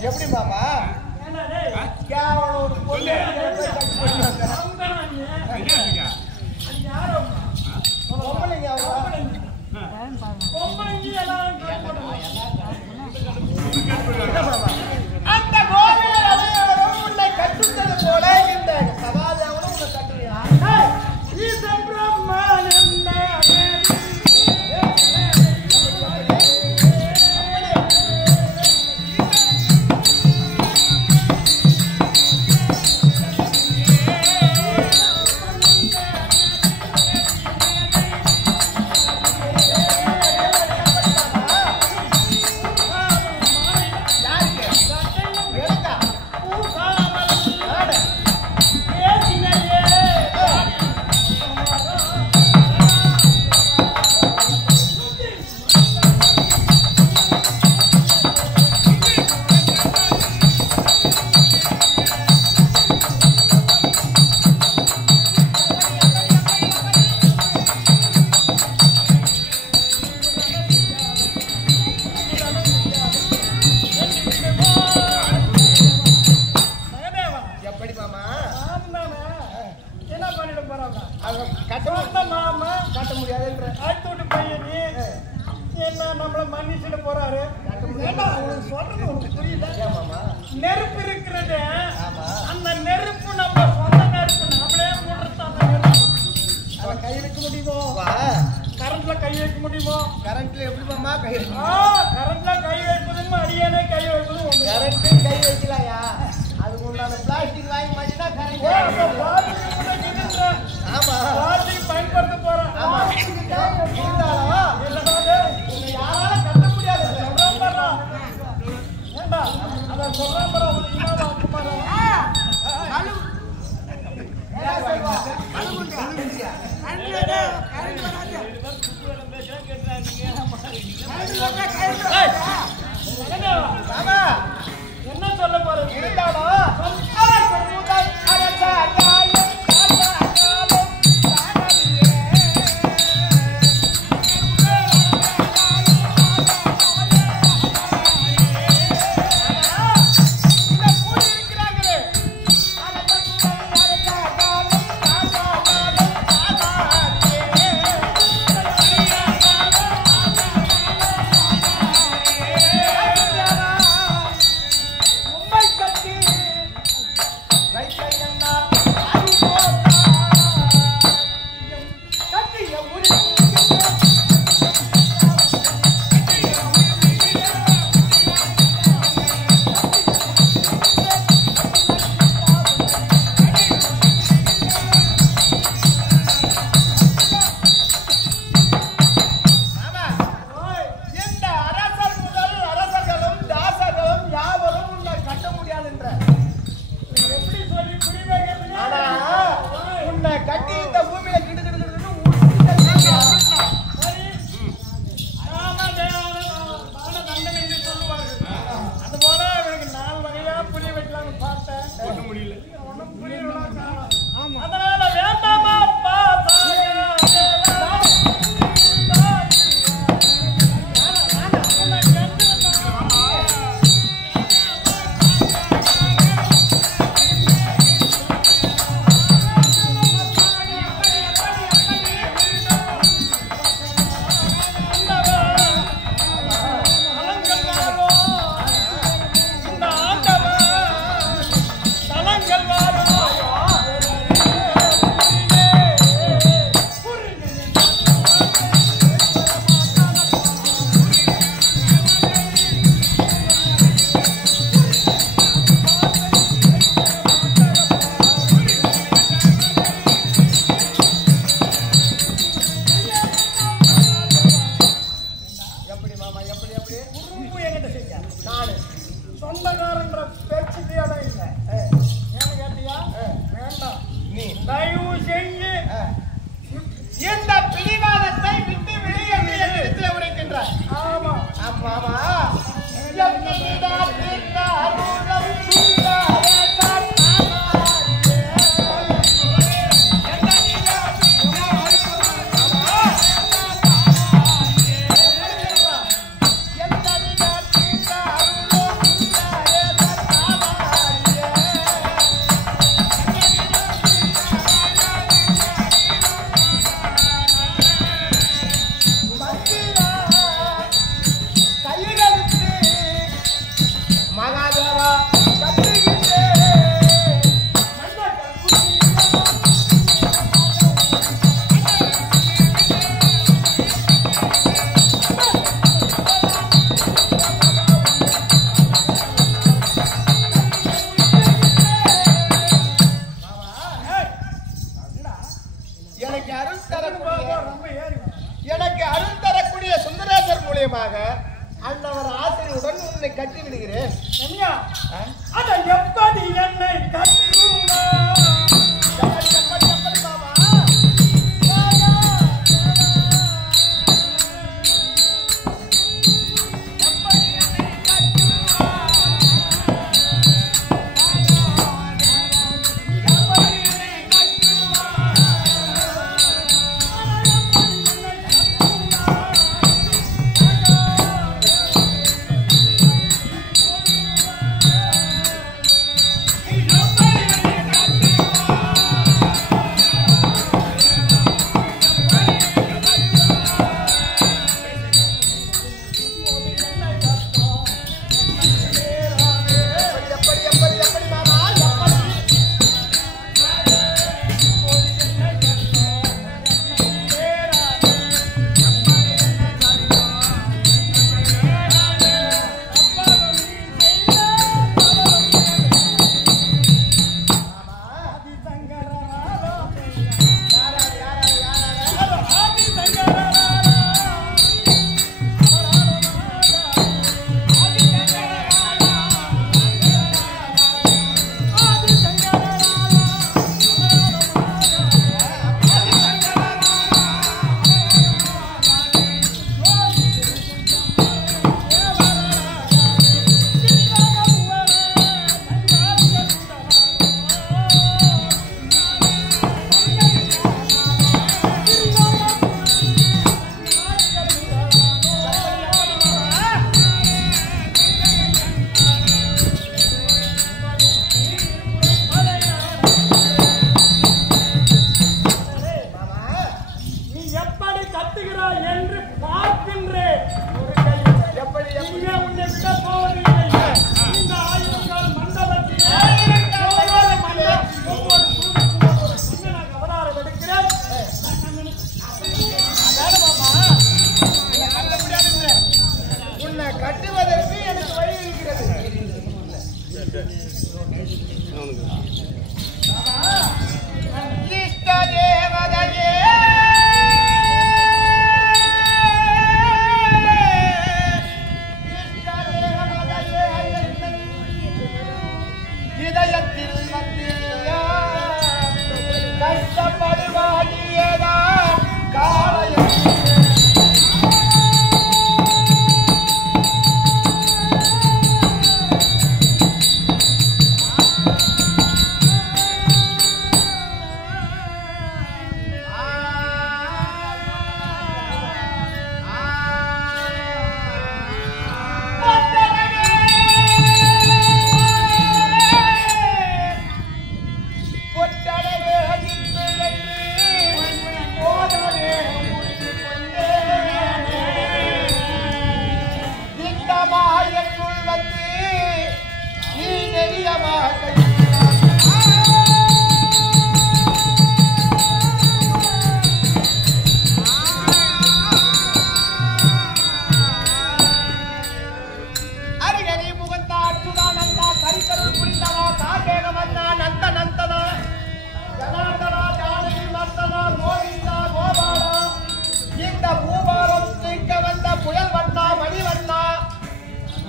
எப்படி மாமா கேவலம் ஒரு அந்த கோவில் அலையாளரும் உன்னை கட்டுத்தது போல இந்த சகாதேவனும் உன்னை கட்டுவியா நெருப்பு இருக்கிறது அந்த நெருப்பு நம்ம சொந்த நெருப்பு நம்மளே கை வைக்க முடியுமோ கரண்ட்ல கை வைக்க முடியுமோ கரண்ட்ல எப்படி மாமா கை கரண்ட்ல கை வைப்பதும் அடியானே கை வைப்பதும் கரண்ட் கை வைக்கலாயா அதுக்கு உண்டான பிளாஸ்டிக் வாங்கி மாட்டினா கரண்ட் ஆமா பிளாஸ்டிக் பயன்படுத்த போறோம் யாரால கட்ட முடியாது அத சொல்றேன் என்ன சொல்ல போறேன் இருந்தாலும் எனக்கு அருள் தரக்கூடிய சுந்தரேசர் மூலியமாக அண்ணவர் ஆசிரியருடன் உன்னை கட்டி விடுகிறேன். அதை எப்படி என்னை கட்டுமா?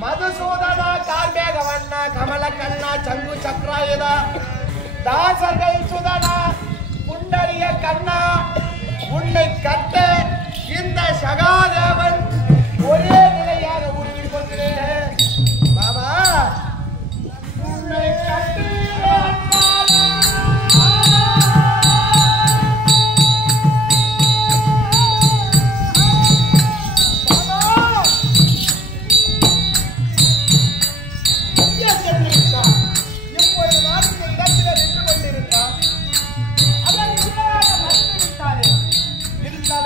மதுசூதனா கார்மேகவண்ணா கமலக்கண்ணா சங்கு சக்ராயுதா தாசர்கள் சுதனா புண்டரிய கண்ணா உன்னை கட்ட இந்த சகாதேவன் ஒரே நிலையாக உருவிக் கொள்கிறேன். மாமா உன்னை கட்டு இருந்தாலும்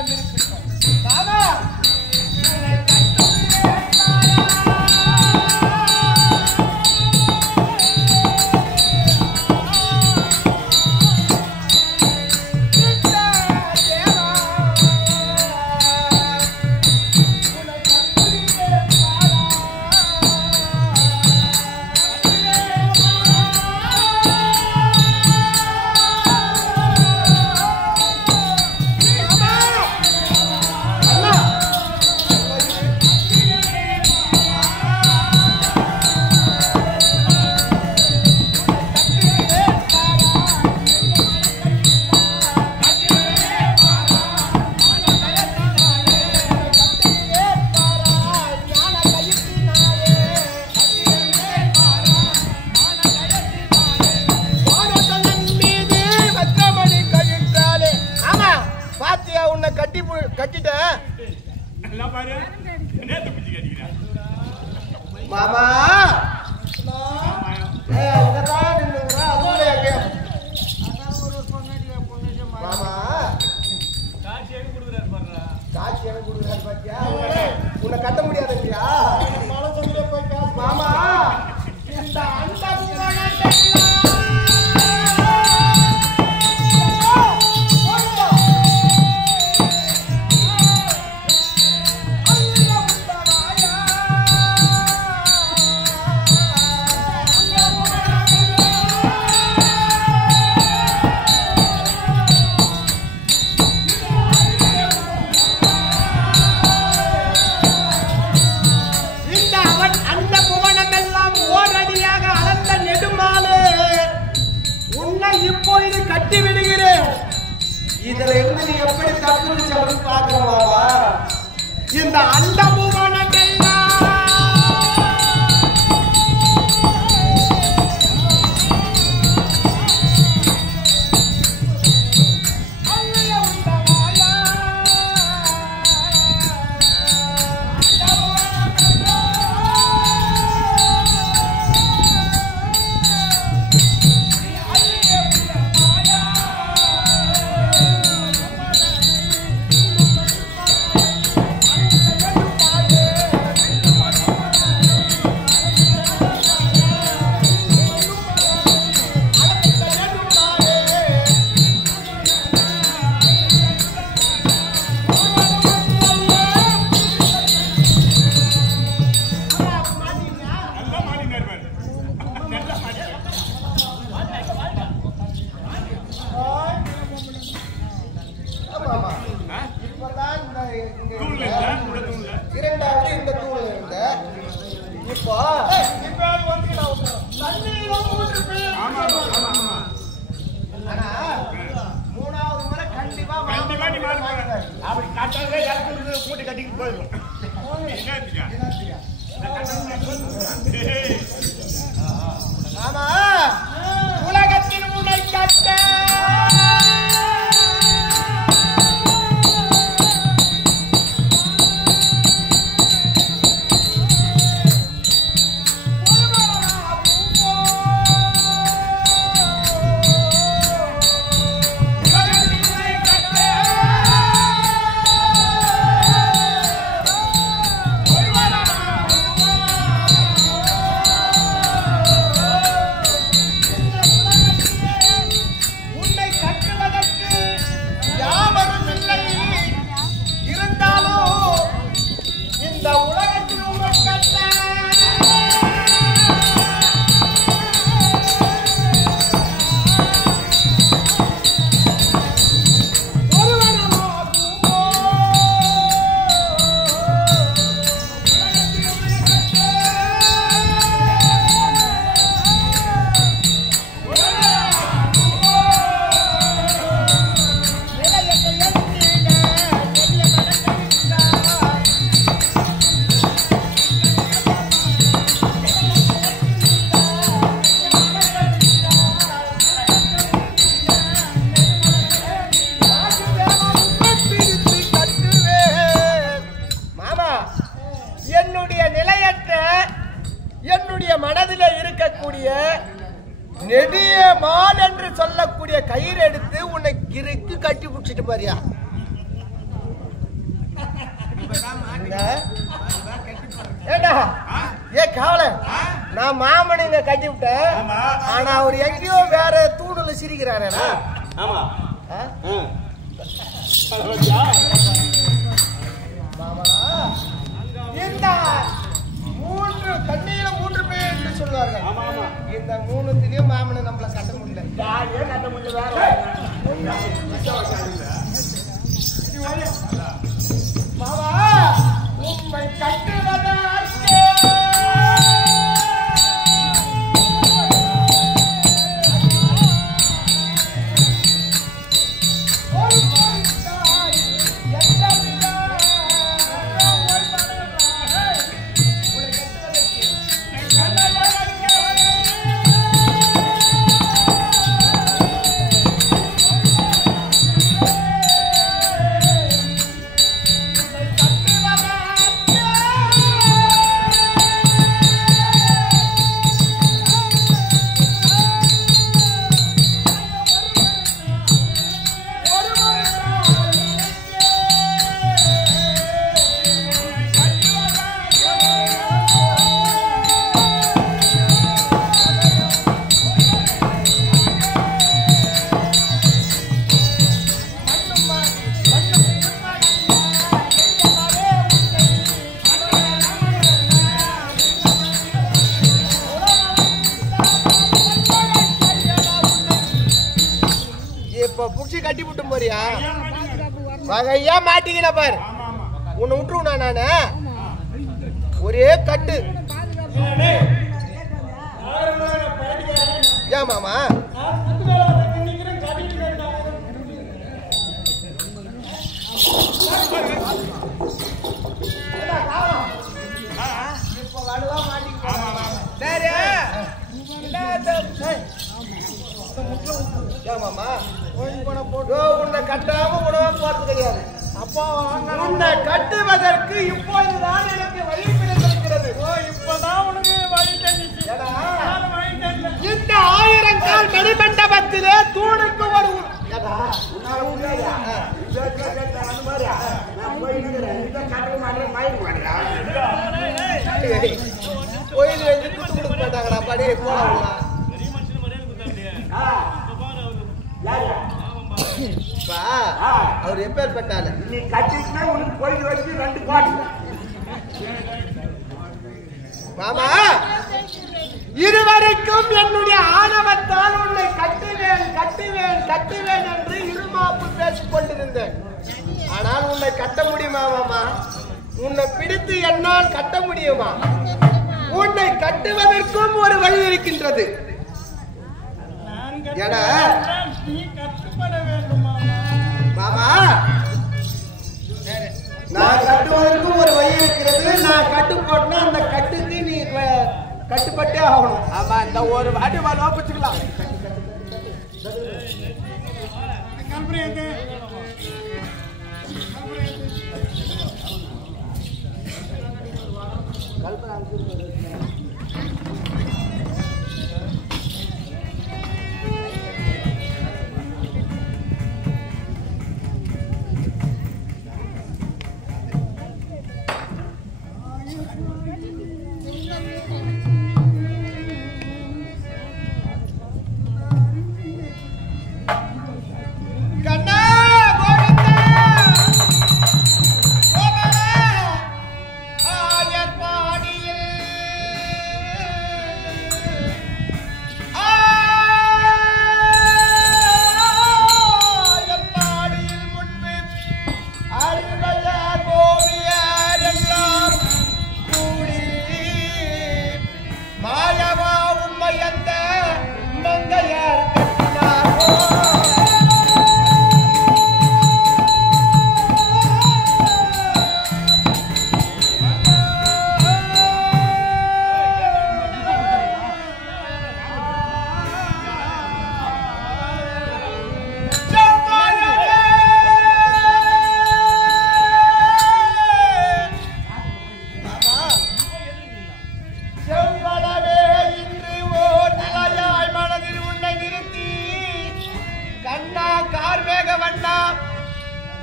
பாத்தியா உன்னை கட்டிட்டேன் மாமா மாமா காட்சி எனக்கு கொடுக்குறாரு பாத்தியா உன்னை கட்ட முடியாது இல்லையா மாமா இந்த கட்டி விடுகிறேன். இதுல இருந்து நீ எப்படி தப்பிச்சு பாக்குறவாவா இந்த அண்டபுவனங்கள்லாம் உலகத்தின் உன்னை கட்ட என்னுடைய மனதில் இருக்கக்கூடிய நெடிய மான் என்று சொல்லக்கூடிய கயிறு எடுத்து உன்னை கிறுக்கு கட்டி பிடிச்சிட்டு பாரியா ஏண்டா ஏ காவல நான் மாமனிங்க கட்டி விட்டேன் ஆனா அவர் எங்கேயோ வேற தூணுல சிரிக்கிறாரா மாமா இந்த மூன்று தண்ணியில மூன்று பேர் என்று சொல்வார்கள் இந்த மூணுத்திலயும் மாமனை நம்மள கட்ட முடியல கட்ட முடியல மாமா உண்மை கட்டுவதா அப்படியா வகையா மாட்டிக்கின பாரு. உன்னை விட்டுருவா நானு ஒரே கட்டு. ஏன் மாமா உன்னை கட்டாம உணவா போறது கிடையாது. அப்போ உன்னை கட்டுவதற்கு இப்போதுதான் எனக்கு வழி கிடைத்திருக்கிறது. இப்பதான் உனக்கு வழி தெரிஞ்சு. இந்த 1000 கால் மணிமண்டபத்திலே தூணுக்கு ஒரு கோயில் எழுதி குத்து கொடுக்க மாட்டாங்கடா. படி போலாம். அவர் எப்பேர் பட்டாரு நீ கட்டிட்டு உனக்கு கோயில் வச்சு 2 கோடி. மாமா இதுவரைக்கும் என்னுடைய ஆணவத்தால் உன்னை கட்டுவேன் கட்டுவேன் கட்டுவேன் என்று இருமாப்பு பேசிக் கொண்டிருந்தேன். ஆனால் உன்னை கட்ட முடியுமா மாமா? உன்னை பிடித்து என்னால் கட்ட முடியுமா? உன்னை கட்டுவதற்கும் ஒரு வழி இருக்கின்றது. மாமா நான் கட்டுவதற்கும் ஒரு வழி இருக்கிறது. நான் கட்டு போட்டா அந்த கட்டுக்கு நீ கட்டுப்பட்டே ஆகணும். ஆமா இந்த ஒரு வாட்டி லோபிச்சுக்கலாம்.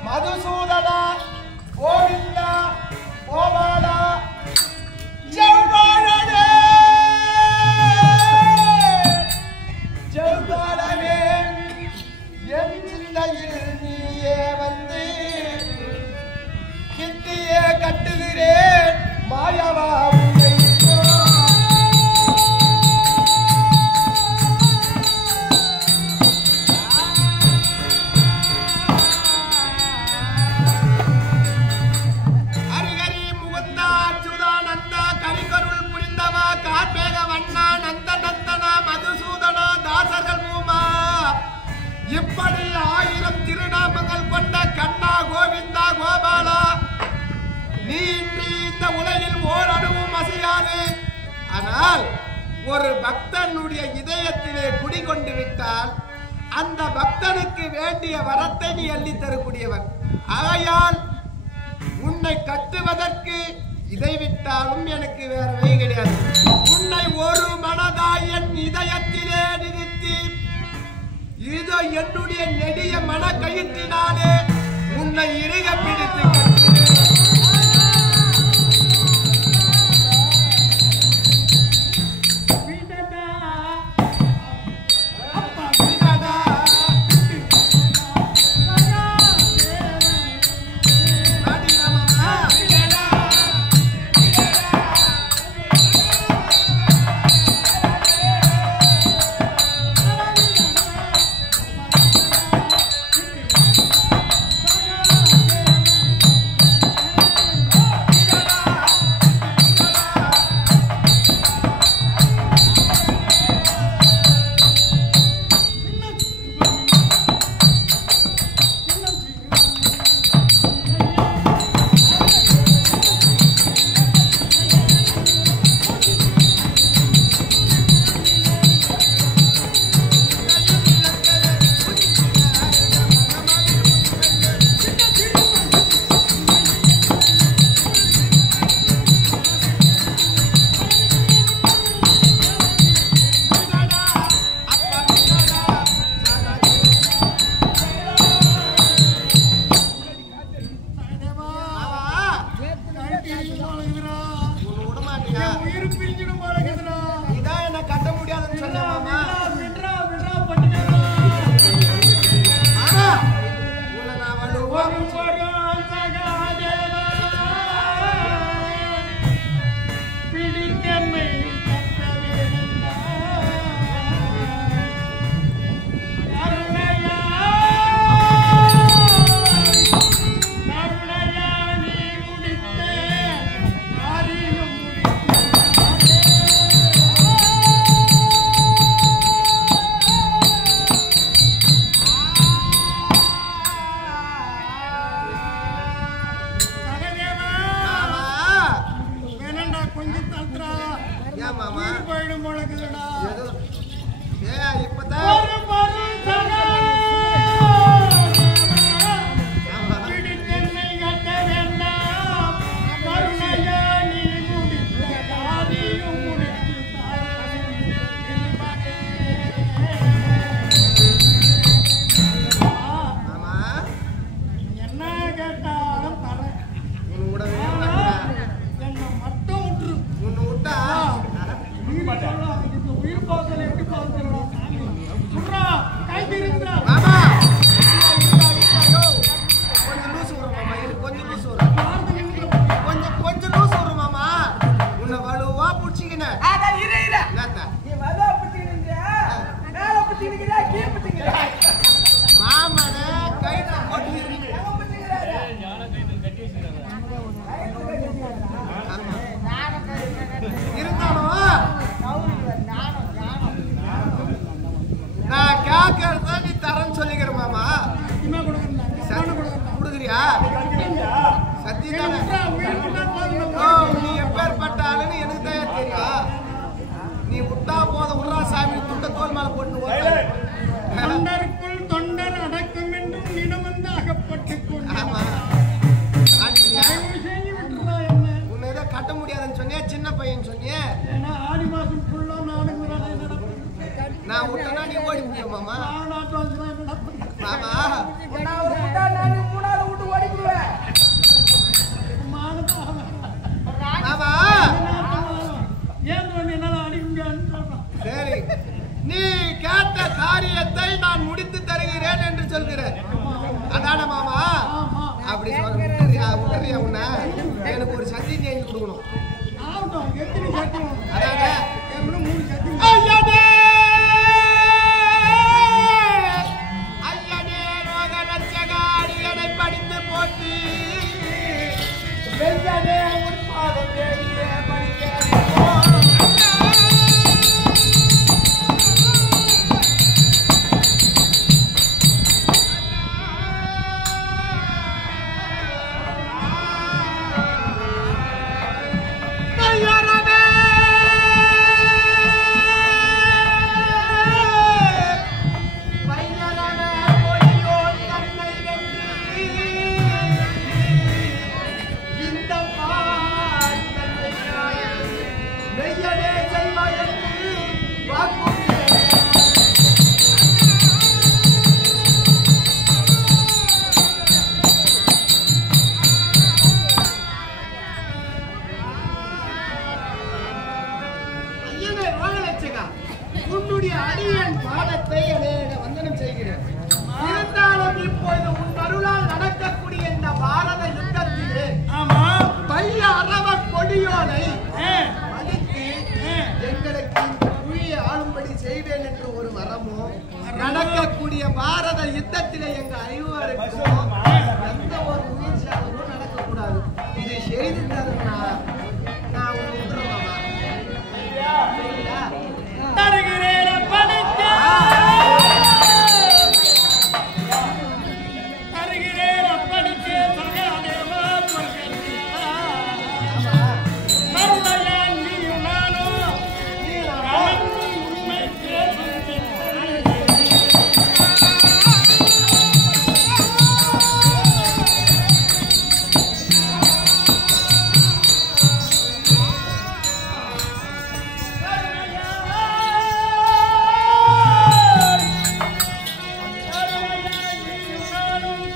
மதுசூதனா கோவிந்தா கோபாலா ஜெவ்வாடனே ஜெவ்வாடனே என் சிந்தையில் நீயே வந்து கிட்டியே கட்டுகிறேன் மாயவா உன்னை இப்படி 1000 திருநாமங்கள் கொண்ட கண்ணா கோவிந்தா கோபாலா நீ இன்று இந்த உலகில் ஓரணுவும் அசையாது. ஆனால் ஒரு பக்தனுடைய இதயத்திலே குடிகொண்டு விட்டால் அந்த பக்தனுக்கு வேண்டிய வரத்தை நீ அள்ளி தரக்கூடியவன். ஆகையால் உன்னை கட்டுவதற்கு இதை விட்டாலும் எனக்கு வேற வழி கிடையாது. உன்னை ஒரு மனதாய் என் இதயத்திலே நிறுத்தி இதோ என்னுடைய நெடிய மன கயிற்றினாலே உன்னை இறுக பிடித்து புத்தி தானே நீ எப்பேற்பட்ட ஆளுன்னு எனக்கு தான் தெரியும். நீ விட்டா போதும் உர்ரா சாமி துண்ட தோல் மேல போட்டு தொண்டருக்குள் தொண்டர் அடக்கும் என்றும் இடம் வந்து அகப்பட்டுக் ஆமா கொண்டு உன்னை ஏதோ கட்ட முடியாதுன்னு சொன்னியா, சின்ன பையன் சொன்னியா. ஆடி மாசம் ஃபுல்லா நானுங்க நான் விட்டனா நீ ஓடி முடியும் மாமா. மாமா மாமா சரி, நீ கேட்ட காரியத்தை நான் முடித்து தருகிறேன் என்று சொல்கிறேன். அதான மாமா? அப்படி சொல்றியா உன்ன எனக்கு ஒரு சத்தி செஞ்சு கொடுக்கணும். அதானே ஐயனே ஐயனே ரோக லட்சகாரியனை படித்து போற்றி வெள்ளனே உன் பாதம் தேடியே படிக்கிறேன். உன்னுடைய அடியன் பாதத்தை வந்தனம் செய்கிறேன். இருந்தாலும் இப்பொழுது உன் அருளால் நடக்கக்கூடிய இந்த பாரத யுத்தத்திலே பைய அரவ கொடியோனை அழித்து எங்களுக்கு இந்த புவியை ஆளும்படி செய்வேன் என்று ஒரு வரமும், நடக்கக்கூடிய பாரத யுத்தத்திலே எங்க ஐவருக்கும் எந்த ஒரு உயிர் சேதமும் நடக்கக்கூடாது. இதை செய்து தருனா நான் உங்களை விட்டுருவாமா? தருகிறேன் படிக்க தருகிறேன் படிக்க சகாதேவா மருடையான் நீயும் நானும்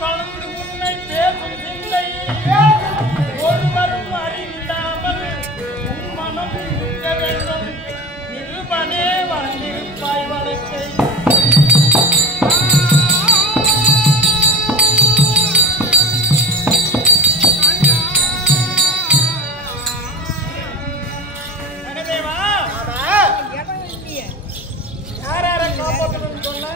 கலந்து உண்மை பேசும் ஒருவரும் அறிந்தாமல் உன் மனம் இருக்க வேண்டும். நிருபனே வளர்ந்திருப்பாய் வழக்கை ஜெகதேவா, யார காப்பாற்றணும்னு சொன்ன?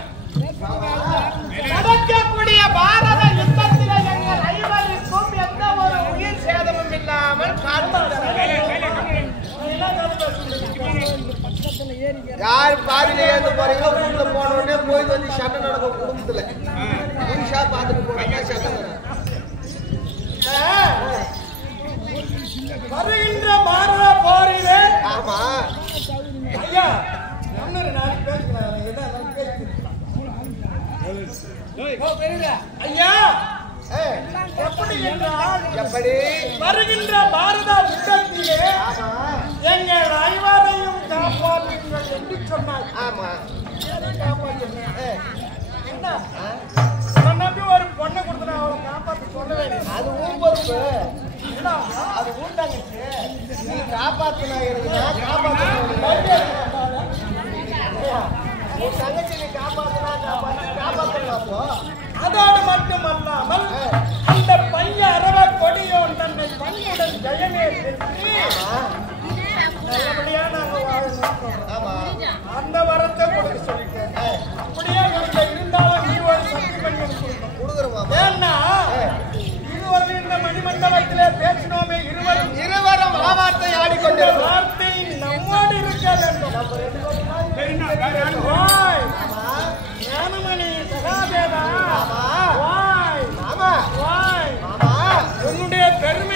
நடக்கக்கூடிய பாரத யுத்தத்தில் எங்கள் ஐவருக்கும் எந்த ஒரு உயிர் சேதமும் இல்லாமல் யார் பாதியில ஏந்து போறீங்களோ வீட்டுல போன உடனே போய் வந்து சண்டை நடக்கும் குடும்பத்துல புதுசா பாத்துட்டு போனா சண்டை வருகின்ற பாரத போரிலே ஆமா ஐயா ஒன்னு நான் பேசுகிறேன். ஐயா எப்படி என்றால் எப்படி வருகின்ற பாரத யுத்தத்திலே எங்கள் ஐவரையும் காப்பாற்றுங்கள் என்று சொன்னார். ஆமா என்ன நம்பி ஒரு பொண்ணை கொடுத்து அவளை காப்பாற்ற சொல்ல வேண்டியது அது உன் பொறுப்பு. அது உன் தங்கச்சி. நீ காப்பாத்தினா இருக்குன்னா காப்பாற்ற உன் தங்கச்சி நீ காப்பாற்றலாம். அதோடு மட்டுமல்லாமல் அந்த பைய அரவ கொடியோன் தன்னை பணியுடன் ஜெயமே பெற்று நல்லபடியா நாங்க வாழணும். அந்த வரத்தை கொடுக்க சொல்லிட்டேன். அப்படியே கொடுக்க இருந்தாலும் நீ ஒரு சக்தி பண்ணி கொடுக்குறோம். ஏன்னா இதுவரை இந்த மணிமண்டலத்திலே பேசினோமே இருவரும் வார்த்தை ஆடிக்கொண்டு வார்த்தை நம்மோடு இருக்க வேண்டும். ஞானமணி சகாதேவா, உன்னுடைய பெருமை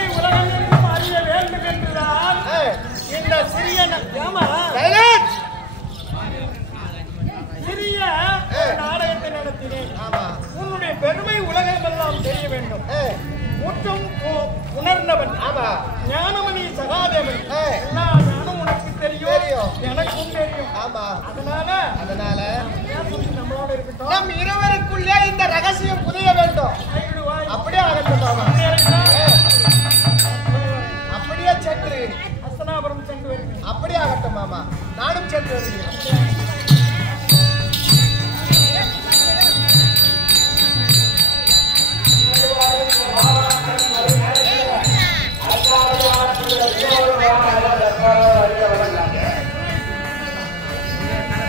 எல்லாம் தெரிய வேண்டும். முற்றும் உணர்ந்தவன். ஆமா. ஞானமணி சகாதேவன். எல்லா ஞானம் உனக்கு தெரியும், எனக்கும் தெரியும். ஆமா. அதனால நம்மளோட இருக்கட்டும். நம் இருவருக்குள்ளே இந்த ரகசியம் புரிய வேண்டும். அப்படியே ஆகட்டும்.